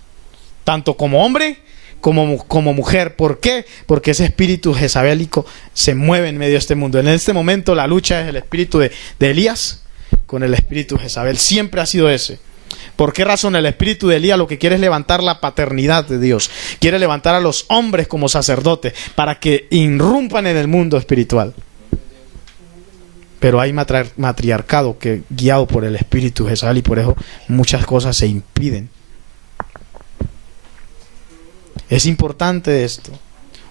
tanto como hombre como mujer. ¿Por qué? Porque ese espíritu jezabélico se mueve en medio de este mundo. En este momento la lucha es el espíritu de Elías con el espíritu de Jezabel. Siempre ha sido ese. ¿Por qué razón? El espíritu de Elías lo que quiere es levantar la paternidad de Dios. Quiere levantar a los hombres como sacerdotes para que irrumpan en el mundo espiritual. Pero hay matriarcado que guiado por el espíritu de Jezabel, y por eso muchas cosas se impiden. Es importante esto.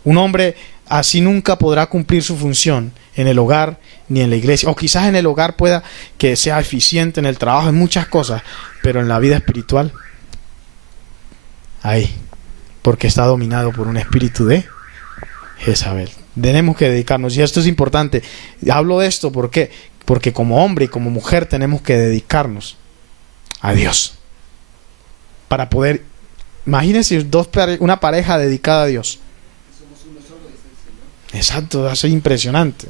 Un hombre así nunca podrá cumplir su función en el hogar ni en la iglesia. O quizás en el hogar pueda que sea eficiente en el trabajo, en muchas cosas, pero en la vida espiritual, ahí, porque está dominado por un espíritu de Jezabel. Tenemos que dedicarnos, y esto es importante. Hablo de esto porque como hombre y como mujer tenemos que dedicarnos a Dios para poder. Imagínense una pareja dedicada a Dios. Exacto, va a ser impresionante.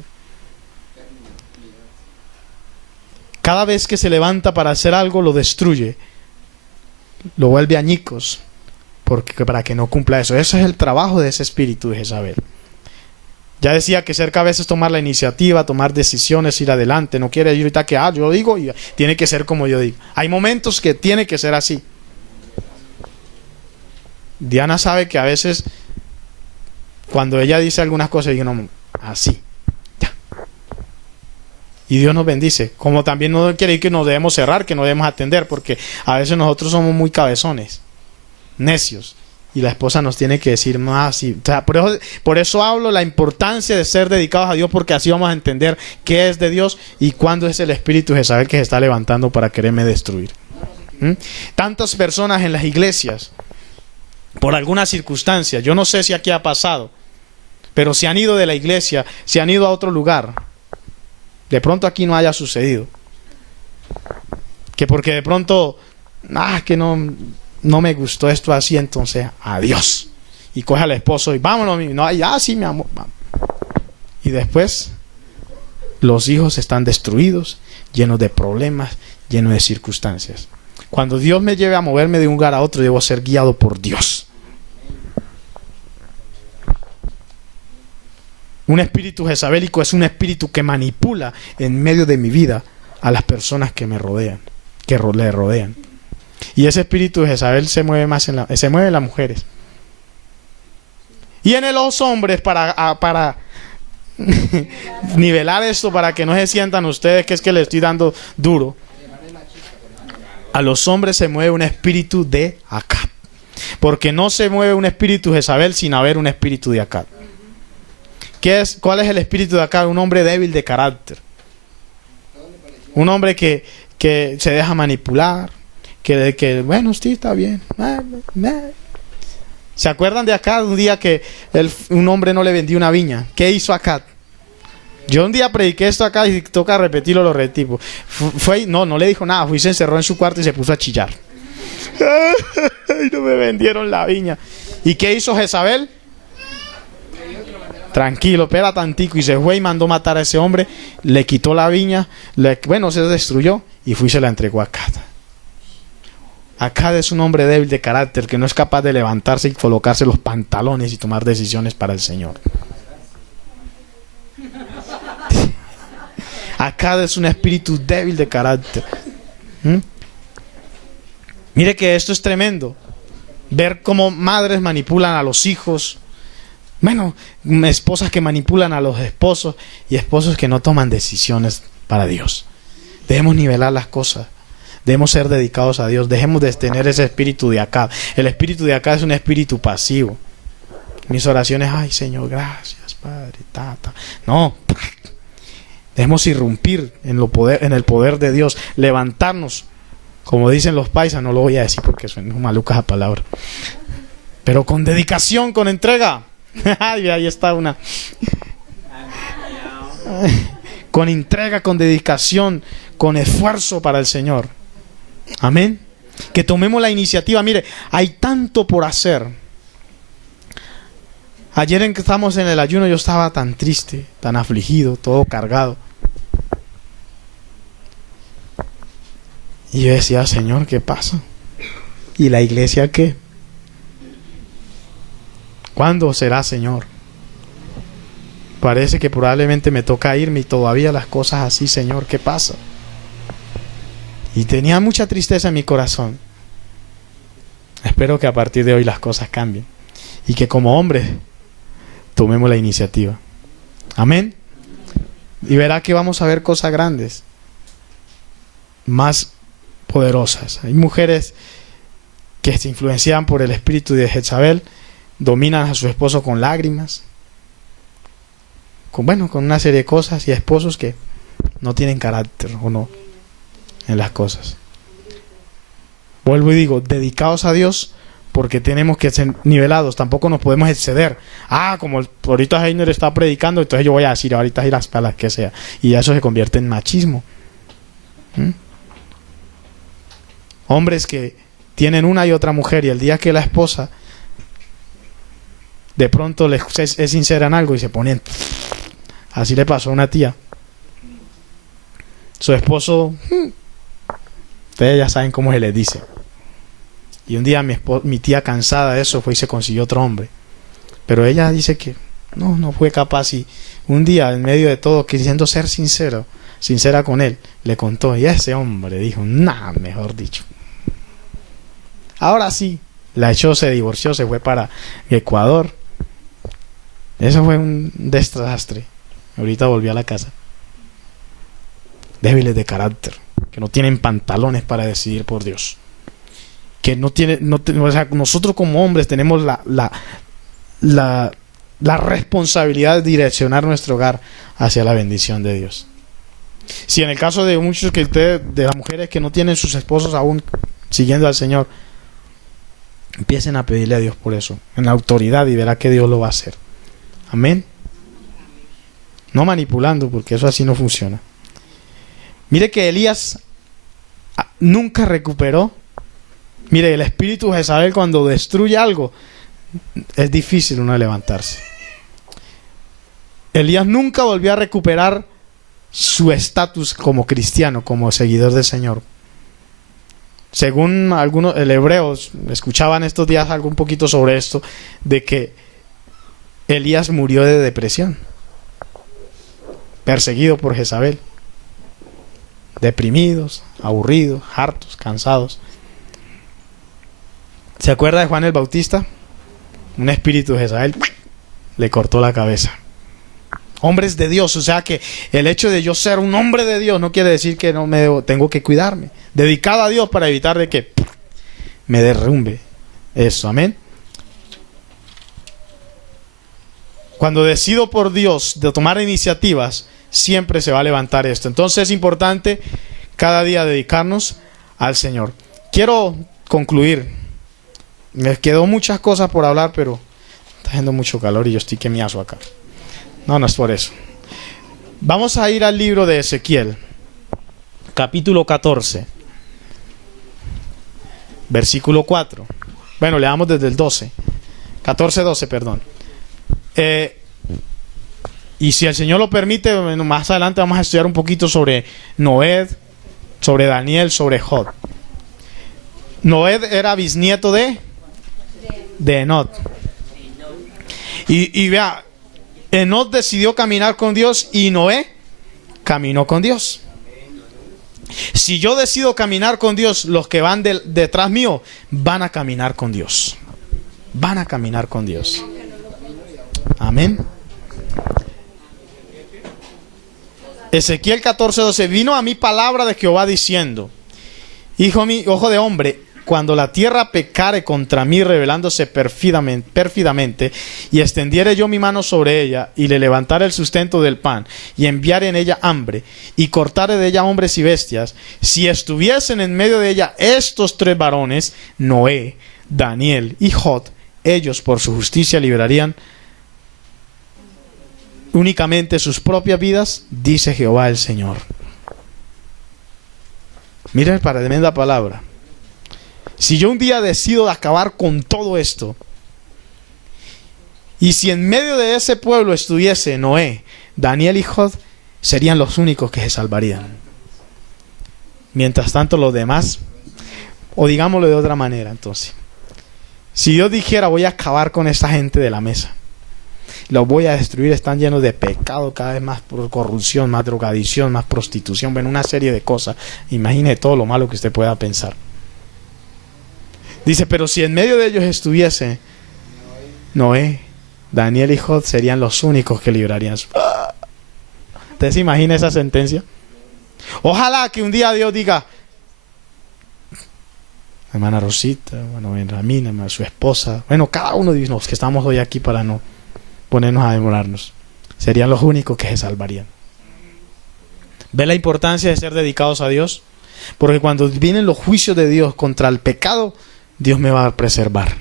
Cada vez que se levanta para hacer algo, lo destruye, lo vuelve añicos, para que no cumpla eso. Ese es el trabajo de ese espíritu de Jezabel. Ya decía que cerca a veces tomar la iniciativa, tomar decisiones, ir adelante. No quiere ir ahorita que yo digo y tiene que ser como yo digo. Hay momentos que tiene que ser así. Diana sabe que a veces cuando ella dice algunas cosas, digo, no, así, ya. Y Dios nos bendice. Como también no quiere decir que nos debemos cerrar, que no debemos atender, porque a veces nosotros somos muy cabezones, necios, y la esposa nos tiene que decir más. O sea, por eso hablo la importancia de ser dedicados a Dios, porque así vamos a entender qué es de Dios y cuándo es el espíritu de saber que se está levantando para quererme destruir. Tantas personas en las iglesias, por alguna circunstancia, yo no sé si aquí ha pasado, pero se han ido de la iglesia, se han ido a otro lugar. De pronto aquí no haya sucedido. Que porque de pronto, que no me gustó esto así, entonces, adiós. Y coge al esposo y vámonos, sí, mi amor. Vamos. Y después, los hijos están destruidos, llenos de problemas, llenos de circunstancias. Cuando Dios me lleve a moverme de un lugar a otro, debo ser guiado por Dios. Un espíritu jezabélico es un espíritu que manipula en medio de mi vida a las personas que me rodean, que le rodean. Y ese espíritu de Jezabel se mueve más se mueve en las mujeres. Y en los hombres, para nivelar esto, para que no se sientan ustedes que es que le estoy dando duro. A los hombres se mueve un espíritu de Acab. Porque no se mueve un espíritu de Jezabel sin haber un espíritu de Acab. ¿Cuál es el espíritu de Acab? Un hombre débil de carácter. Un hombre que se deja manipular. Que bueno, sí, está bien. ¿Se acuerdan de Acab? Un día que un hombre no le vendió una viña. ¿Qué hizo Acab? Yo un día prediqué esto acá y toca repetirlo, lo repito. No le dijo nada, se encerró en su cuarto y se puso a chillar. Ay, no me vendieron la viña. ¿Y qué hizo Jezabel? Tranquilo, espera tantico. Y se fue y mandó matar a ese hombre. Le quitó la viña. Se destruyó y se la entregó a Acab. Acab es un hombre débil de carácter que no es capaz de levantarse y colocarse los pantalones y tomar decisiones para el Señor. Acab es un espíritu débil de carácter. Mire que esto es tremendo. Ver cómo madres manipulan a los hijos. Esposas que manipulan a los esposos y esposos que no toman decisiones para Dios. Debemos nivelar las cosas. Debemos ser dedicados a Dios. Dejemos de tener ese espíritu de Acab. El espíritu de Acab es un espíritu pasivo. Mis oraciones, ay Señor, gracias Padre, No. Debemos irrumpir en el poder de Dios, levantarnos, como dicen los paisas, no lo voy a decir porque son malucas a palabra, pero con dedicación, con entrega. Ahí está una. Con entrega, con dedicación, con esfuerzo para el Señor. Amén. Que tomemos la iniciativa. Mire, hay tanto por hacer. Ayer en que estábamos en el ayuno, yo estaba tan triste, tan afligido, todo cargado. Y yo decía, Señor, ¿qué pasa? ¿Y la iglesia qué? ¿Cuándo será, Señor? Parece que probablemente me toca irme y todavía las cosas así, Señor, ¿qué pasa? Y tenía mucha tristeza en mi corazón. Espero que a partir de hoy las cosas cambien y que como hombres tomemos la iniciativa. Amén. Y verá que vamos a ver cosas grandes, más poderosas. Hay mujeres que se influencian por el espíritu de Jezabel, dominan a su esposo con lágrimas, con una serie de cosas, y esposos que no tienen carácter o no en las cosas. Vuelvo y digo, dedicados a Dios, porque tenemos que ser nivelados, tampoco nos podemos exceder. Como ahorita Heiner está predicando, entonces yo voy a decir ahorita las palabras que sea, y eso se convierte en machismo. Hombres que tienen una y otra mujer, y el día que la esposa de pronto es sincera en algo y se ponen. Así le pasó a una tía. Su esposo, ustedes ya saben cómo se les dice. Y un día mi tía, cansada de eso, fue y se consiguió otro hombre. Pero ella dice que no fue capaz, y un día en medio de todo, queriendo ser sincera con él, le contó, y ese hombre dijo, mejor dicho. Ahora sí, la echó, se divorció, se fue para Ecuador. Eso fue un desastre. Ahorita volvió a la casa. Débiles de carácter, que no tienen pantalones para decidir por Dios. Que nosotros como hombres tenemos la responsabilidad de direccionar nuestro hogar hacia la bendición de Dios. Si en el caso de muchos de las mujeres que no tienen sus esposos aún siguiendo al Señor, empiecen a pedirle a Dios por eso, en la autoridad, y verá que Dios lo va a hacer. Amén. No manipulando, porque eso así no funciona. Mire que Elías nunca recuperó. Mire, el espíritu de Jezabel, cuando destruye algo, es difícil uno levantarse. Elías nunca volvió a recuperar su estatus como cristiano, como seguidor del Señor. Según algunos hebreos, escuchaban estos días algo un poquito sobre esto, de que Elías murió de depresión, perseguido por Jezabel, deprimidos, aburridos, hartos, cansados. ¿Se acuerda de Juan el Bautista? Un espíritu de Jezabel le cortó la cabeza. Hombres de Dios, o sea que el hecho de yo ser un hombre de Dios no quiere decir que tengo que cuidarme, dedicado a Dios, para evitar de que me derrumbe eso. Amén. Cuando decido por Dios de tomar iniciativas, siempre se va a levantar esto. Entonces es importante cada día dedicarnos al Señor. Quiero concluir. Me quedó muchas cosas por hablar, pero está haciendo mucho calor y yo estoy quemiazo acá. No es por eso. Vamos a ir al libro de Ezequiel, capítulo 14, versículo 4. Bueno, leamos desde el 12. 14-12, perdón. Y si el Señor lo permite, más adelante vamos a estudiar un poquito sobre Noé, sobre Daniel, sobre Job. Noé era bisnieto de Enod. Y vea, Enod decidió caminar con Dios y Noé caminó con Dios. Si yo decido caminar con Dios, los que van detrás mío van a caminar con Dios. Van a caminar con Dios. Amén. Ezequiel 14:12. Vino a mí palabra de Jehová diciendo: Ojo de hombre, cuando la tierra pecare contra mí, rebelándose pérfidamente, y extendiere yo mi mano sobre ella, y le levantare el sustento del pan, y enviare en ella hambre, y cortare de ella hombres y bestias, si estuviesen en medio de ella estos tres varones, Noé, Daniel y Job, ellos por su justicia librarían únicamente sus propias vidas, dice Jehová el Señor. Miren para tremenda palabra. Si yo un día decido acabar con todo esto, y si en medio de ese pueblo estuviese Noé, Daniel y Job, serían los únicos que se salvarían. Mientras tanto los demás, o digámoslo de otra manera entonces, si Dios dijera voy a acabar con esta gente de la mesa, los voy a destruir, están llenos de pecado, cada vez más por corrupción, más drogadicción, más prostitución, bueno, una serie de cosas, imagine todo lo malo que usted pueda pensar. Dice, pero si en medio de ellos estuviese Noé, Daniel y Job serían los únicos que librarían su... ¿Usted se imagina esa sentencia? Ojalá que un día Dios diga, hermana Rosita, bueno, Benjamín, su esposa, bueno, cada uno de los que estamos hoy aquí para no ponernos a demorarnos, serían los únicos que se salvarían. ¿Ve la importancia de ser dedicados a Dios? Porque cuando vienen los juicios de Dios contra el pecado, Dios me va a preservar,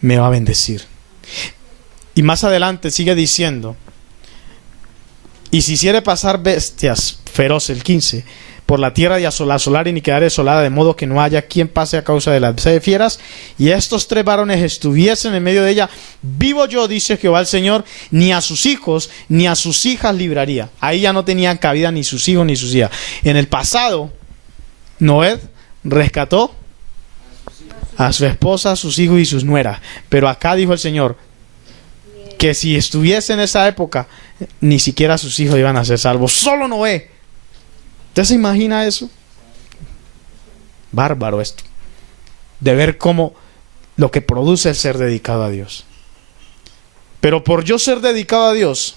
me va a bendecir. Y más adelante sigue diciendo, y si hiciere pasar bestias feroces, el 15, por la tierra y asolar y quedar desolada, de modo que no haya quien pase a causa de las fieras, y estos 3 varones estuviesen en medio de ella, vivo yo, dice Jehová el Señor, ni a sus hijos ni a sus hijas libraría. Ahí ya no tenían cabida ni sus hijos ni sus hijas. En el pasado, Noé rescató a su esposa, a sus hijos y sus nueras, pero acá dijo el Señor que si estuviese en esa época, ni siquiera sus hijos iban a ser salvos, solo Noé. ¿Usted se imagina eso? Bárbaro esto, de ver cómo lo que produce el ser dedicado a Dios. Pero por yo ser dedicado a Dios,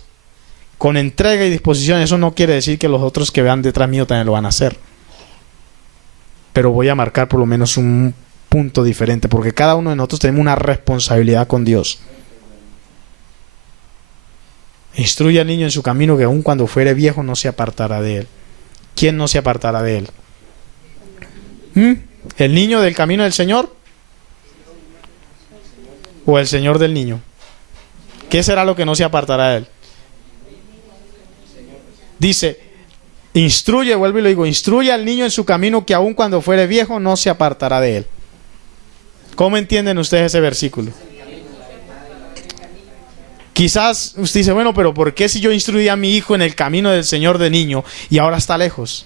con entrega y disposición, eso no quiere decir que los otros que vean detrás mío también lo van a hacer. Pero voy a marcar por lo menos un punto diferente, porque cada uno de nosotros tenemos una responsabilidad con Dios. Instruye al niño en su camino, que aun cuando fuere viejo no se apartará de él. ¿Quién no se apartará de él? ¿El niño del camino del Señor? ¿O el Señor del niño? ¿Qué será lo que no se apartará de él? Dice, instruye, vuelvo y lo digo, instruye al niño en su camino, que aun cuando fuere viejo no se apartará de él. ¿Cómo entienden ustedes ese versículo? Quizás usted dice, bueno, pero ¿por qué si yo instruí a mi hijo en el camino del Señor de niño y ahora está lejos?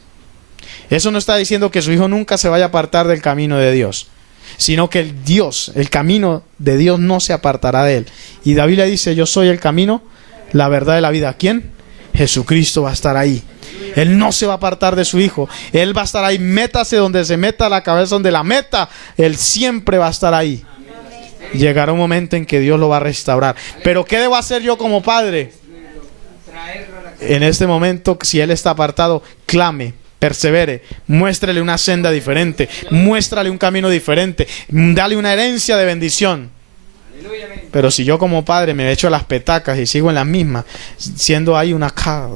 Eso no está diciendo que su hijo nunca se vaya a apartar del camino de Dios, sino que el camino de Dios no se apartará de él. Y David le dice, yo soy el camino, la verdad y la vida. ¿Quién? Jesucristo va a estar ahí. Él no se va a apartar de su hijo. Él va a estar ahí, métase donde se meta la cabeza, donde la meta, él siempre va a estar ahí. Llegará un momento en que Dios lo va a restaurar. Pero ¿qué debo hacer yo como padre? En este momento, si él está apartado, clame, persevere, muéstrele una senda diferente, muéstrale un camino diferente, dale una herencia de bendición. Pero si yo como padre me echo las petacas y sigo en las mismas, siendo ahí una cara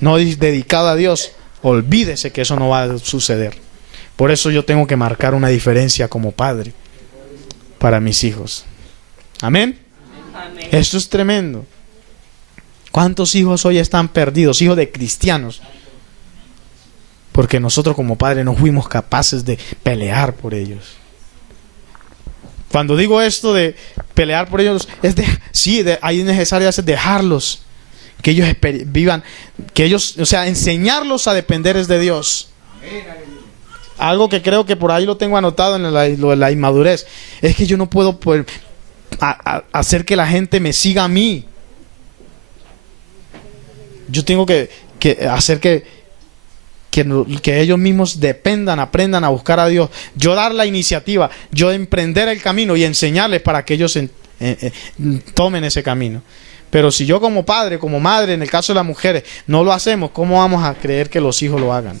no dedicada a Dios, olvídese que eso no va a suceder. Por eso yo tengo que marcar una diferencia como padre para mis hijos. Amén. Amén. Esto es tremendo. ¿Cuántos hijos hoy están perdidos? Hijos de cristianos. Porque nosotros como padres no fuimos capaces de pelear por ellos. Cuando digo esto de pelear por ellos, hay necesario dejarlos. Que ellos vivan, que ellos, enseñarlos a depender es de Dios. Algo que creo que por ahí lo tengo anotado en lo de la inmadurez, es que yo no puedo hacer que la gente me siga a mí. Yo tengo que hacer que ellos mismos aprendan a buscar a Dios. Yo dar la iniciativa, yo emprender el camino y enseñarles para que ellos tomen ese camino. Pero si yo como padre, como madre, en el caso de las mujeres, no lo hacemos, ¿cómo vamos a creer que los hijos lo hagan?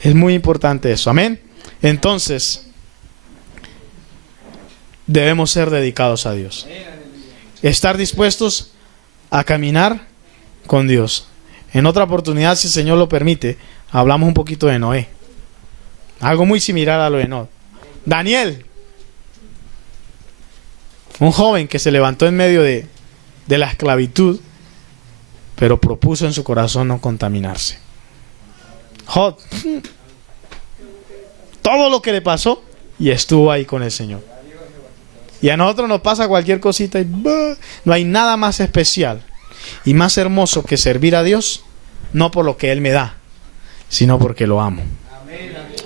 Es muy importante eso, amén. Entonces debemos ser dedicados a Dios, estar dispuestos a caminar con Dios. En otra oportunidad, si el Señor lo permite, hablamos un poquito de Noé, algo muy similar a lo de Noé. Daniel, un joven que se levantó en medio de la esclavitud, pero propuso en su corazón no contaminarse. Job, todo lo que le pasó, y estuvo ahí con el Señor. Y a nosotros nos pasa cualquier cosita y no hay nada más especial y más hermoso que servir a Dios, no por lo que Él me da, sino porque lo amo.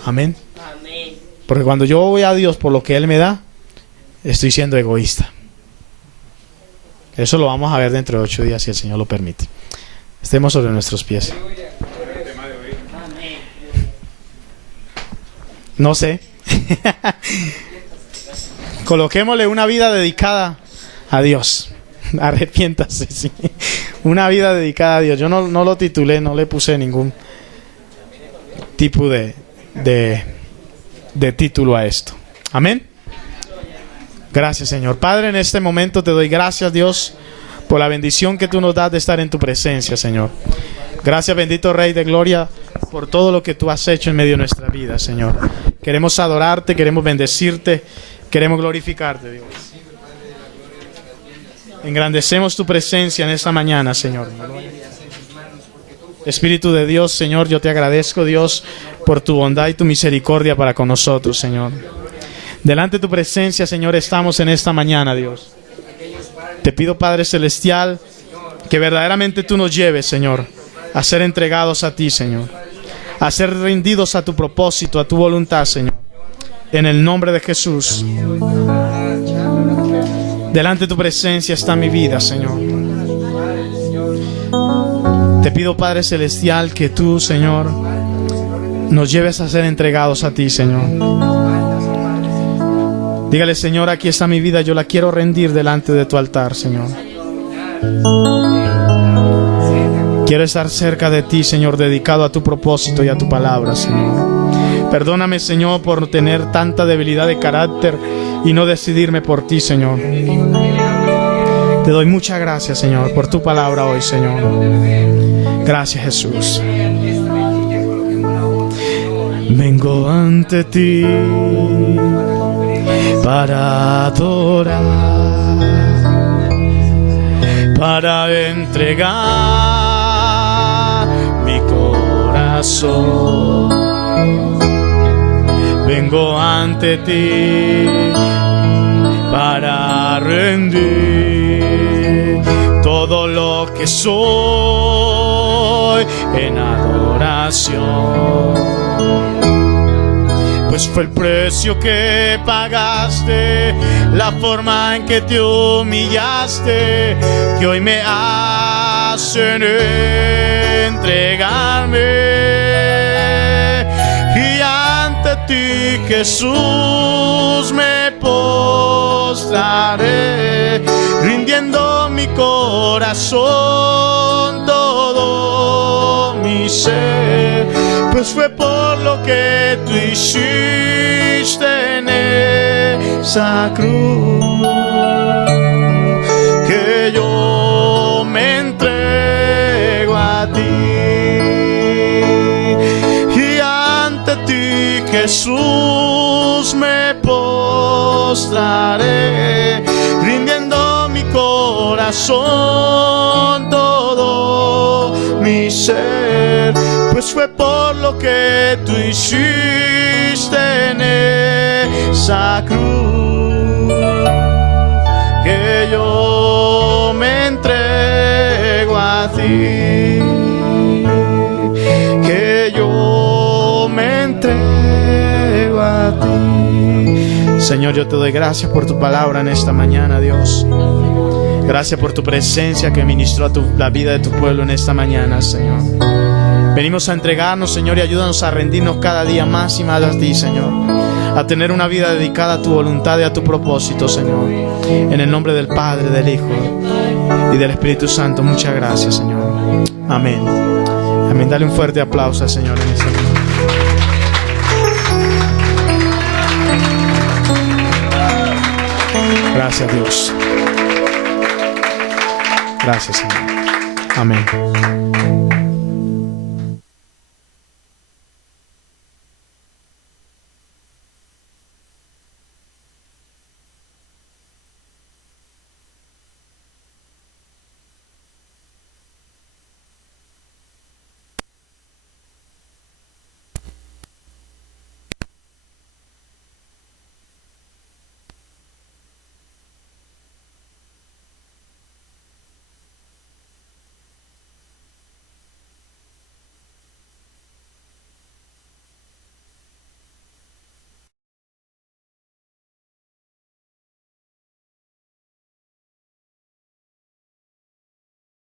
Amén. Amén. Porque cuando yo voy a Dios por lo que Él me da, estoy siendo egoísta. Eso lo vamos a ver dentro de 8 días si el Señor lo permite. Estemos sobre nuestros pies. Amén. No sé. Coloquémosle una vida dedicada a Dios. Arrepiéntase, sí. Una vida dedicada a Dios. Yo no lo titulé, no le puse ningún tipo de título a esto. Amén. Gracias, Señor. Padre, en este momento te doy gracias, Dios, por la bendición que tú nos das de estar en tu presencia, Señor. Gracias, bendito Rey de Gloria, por todo lo que tú has hecho en medio de nuestra vida, Señor. Queremos adorarte, queremos bendecirte, queremos glorificarte, Dios. Engrandecemos tu presencia en esta mañana, Señor. Espíritu de Dios, Señor, yo te agradezco, Dios, por tu bondad y tu misericordia para con nosotros, Señor. Delante de tu presencia, Señor, estamos en esta mañana, Dios. Te pido, Padre Celestial, que verdaderamente tú nos lleves, Señor, a ser entregados a ti, Señor. A ser rendidos a tu propósito, a tu voluntad, Señor. En el nombre de Jesús. Delante de tu presencia está mi vida, Señor. Te pido, Padre Celestial, que tú, Señor, nos lleves a ser entregados a ti, Señor. Dígale, Señor, aquí está mi vida, yo la quiero rendir delante de tu altar, Señor. Quiero estar cerca de ti, Señor, dedicado a tu propósito y a tu palabra, Señor. Perdóname, Señor, por tener tanta debilidad de carácter y no decidirme por ti, Señor. Te doy muchas gracias, Señor, por tu palabra hoy, Señor. Gracias, Jesús. Vengo ante ti para adorar, para entregar mi corazón. Vengo ante ti para rendir todo lo que soy en adoración. Pues fue el precio que pagaste, la forma en que te humillaste, que hoy me hacen entregarme. Y ante ti, Jesús, me postraré, rindiendo mi corazón, todo mi ser. Pues fue por lo que tú hiciste en esa cruz que yo me entrego a ti. Y ante ti, Jesús, me postraré, rindiendo mi corazón, todo mi ser. Pues fue por lo que tú hiciste en esa cruz que yo me entrego a ti, que yo me entrego a ti. Señor, yo te doy gracias por tu palabra en esta mañana, Dios. Gracias por tu presencia que ministró a la vida de tu pueblo en esta mañana, Señor. Venimos a entregarnos, Señor, y ayúdanos a rendirnos cada día más y más a ti, Señor. A tener una vida dedicada a tu voluntad y a tu propósito, Señor. En el nombre del Padre, del Hijo y del Espíritu Santo. Muchas gracias, Señor. Amén. Amén. Dale un fuerte aplauso al Señor en esta mañana. Gracias, Dios. Gracias, Señor. Amén.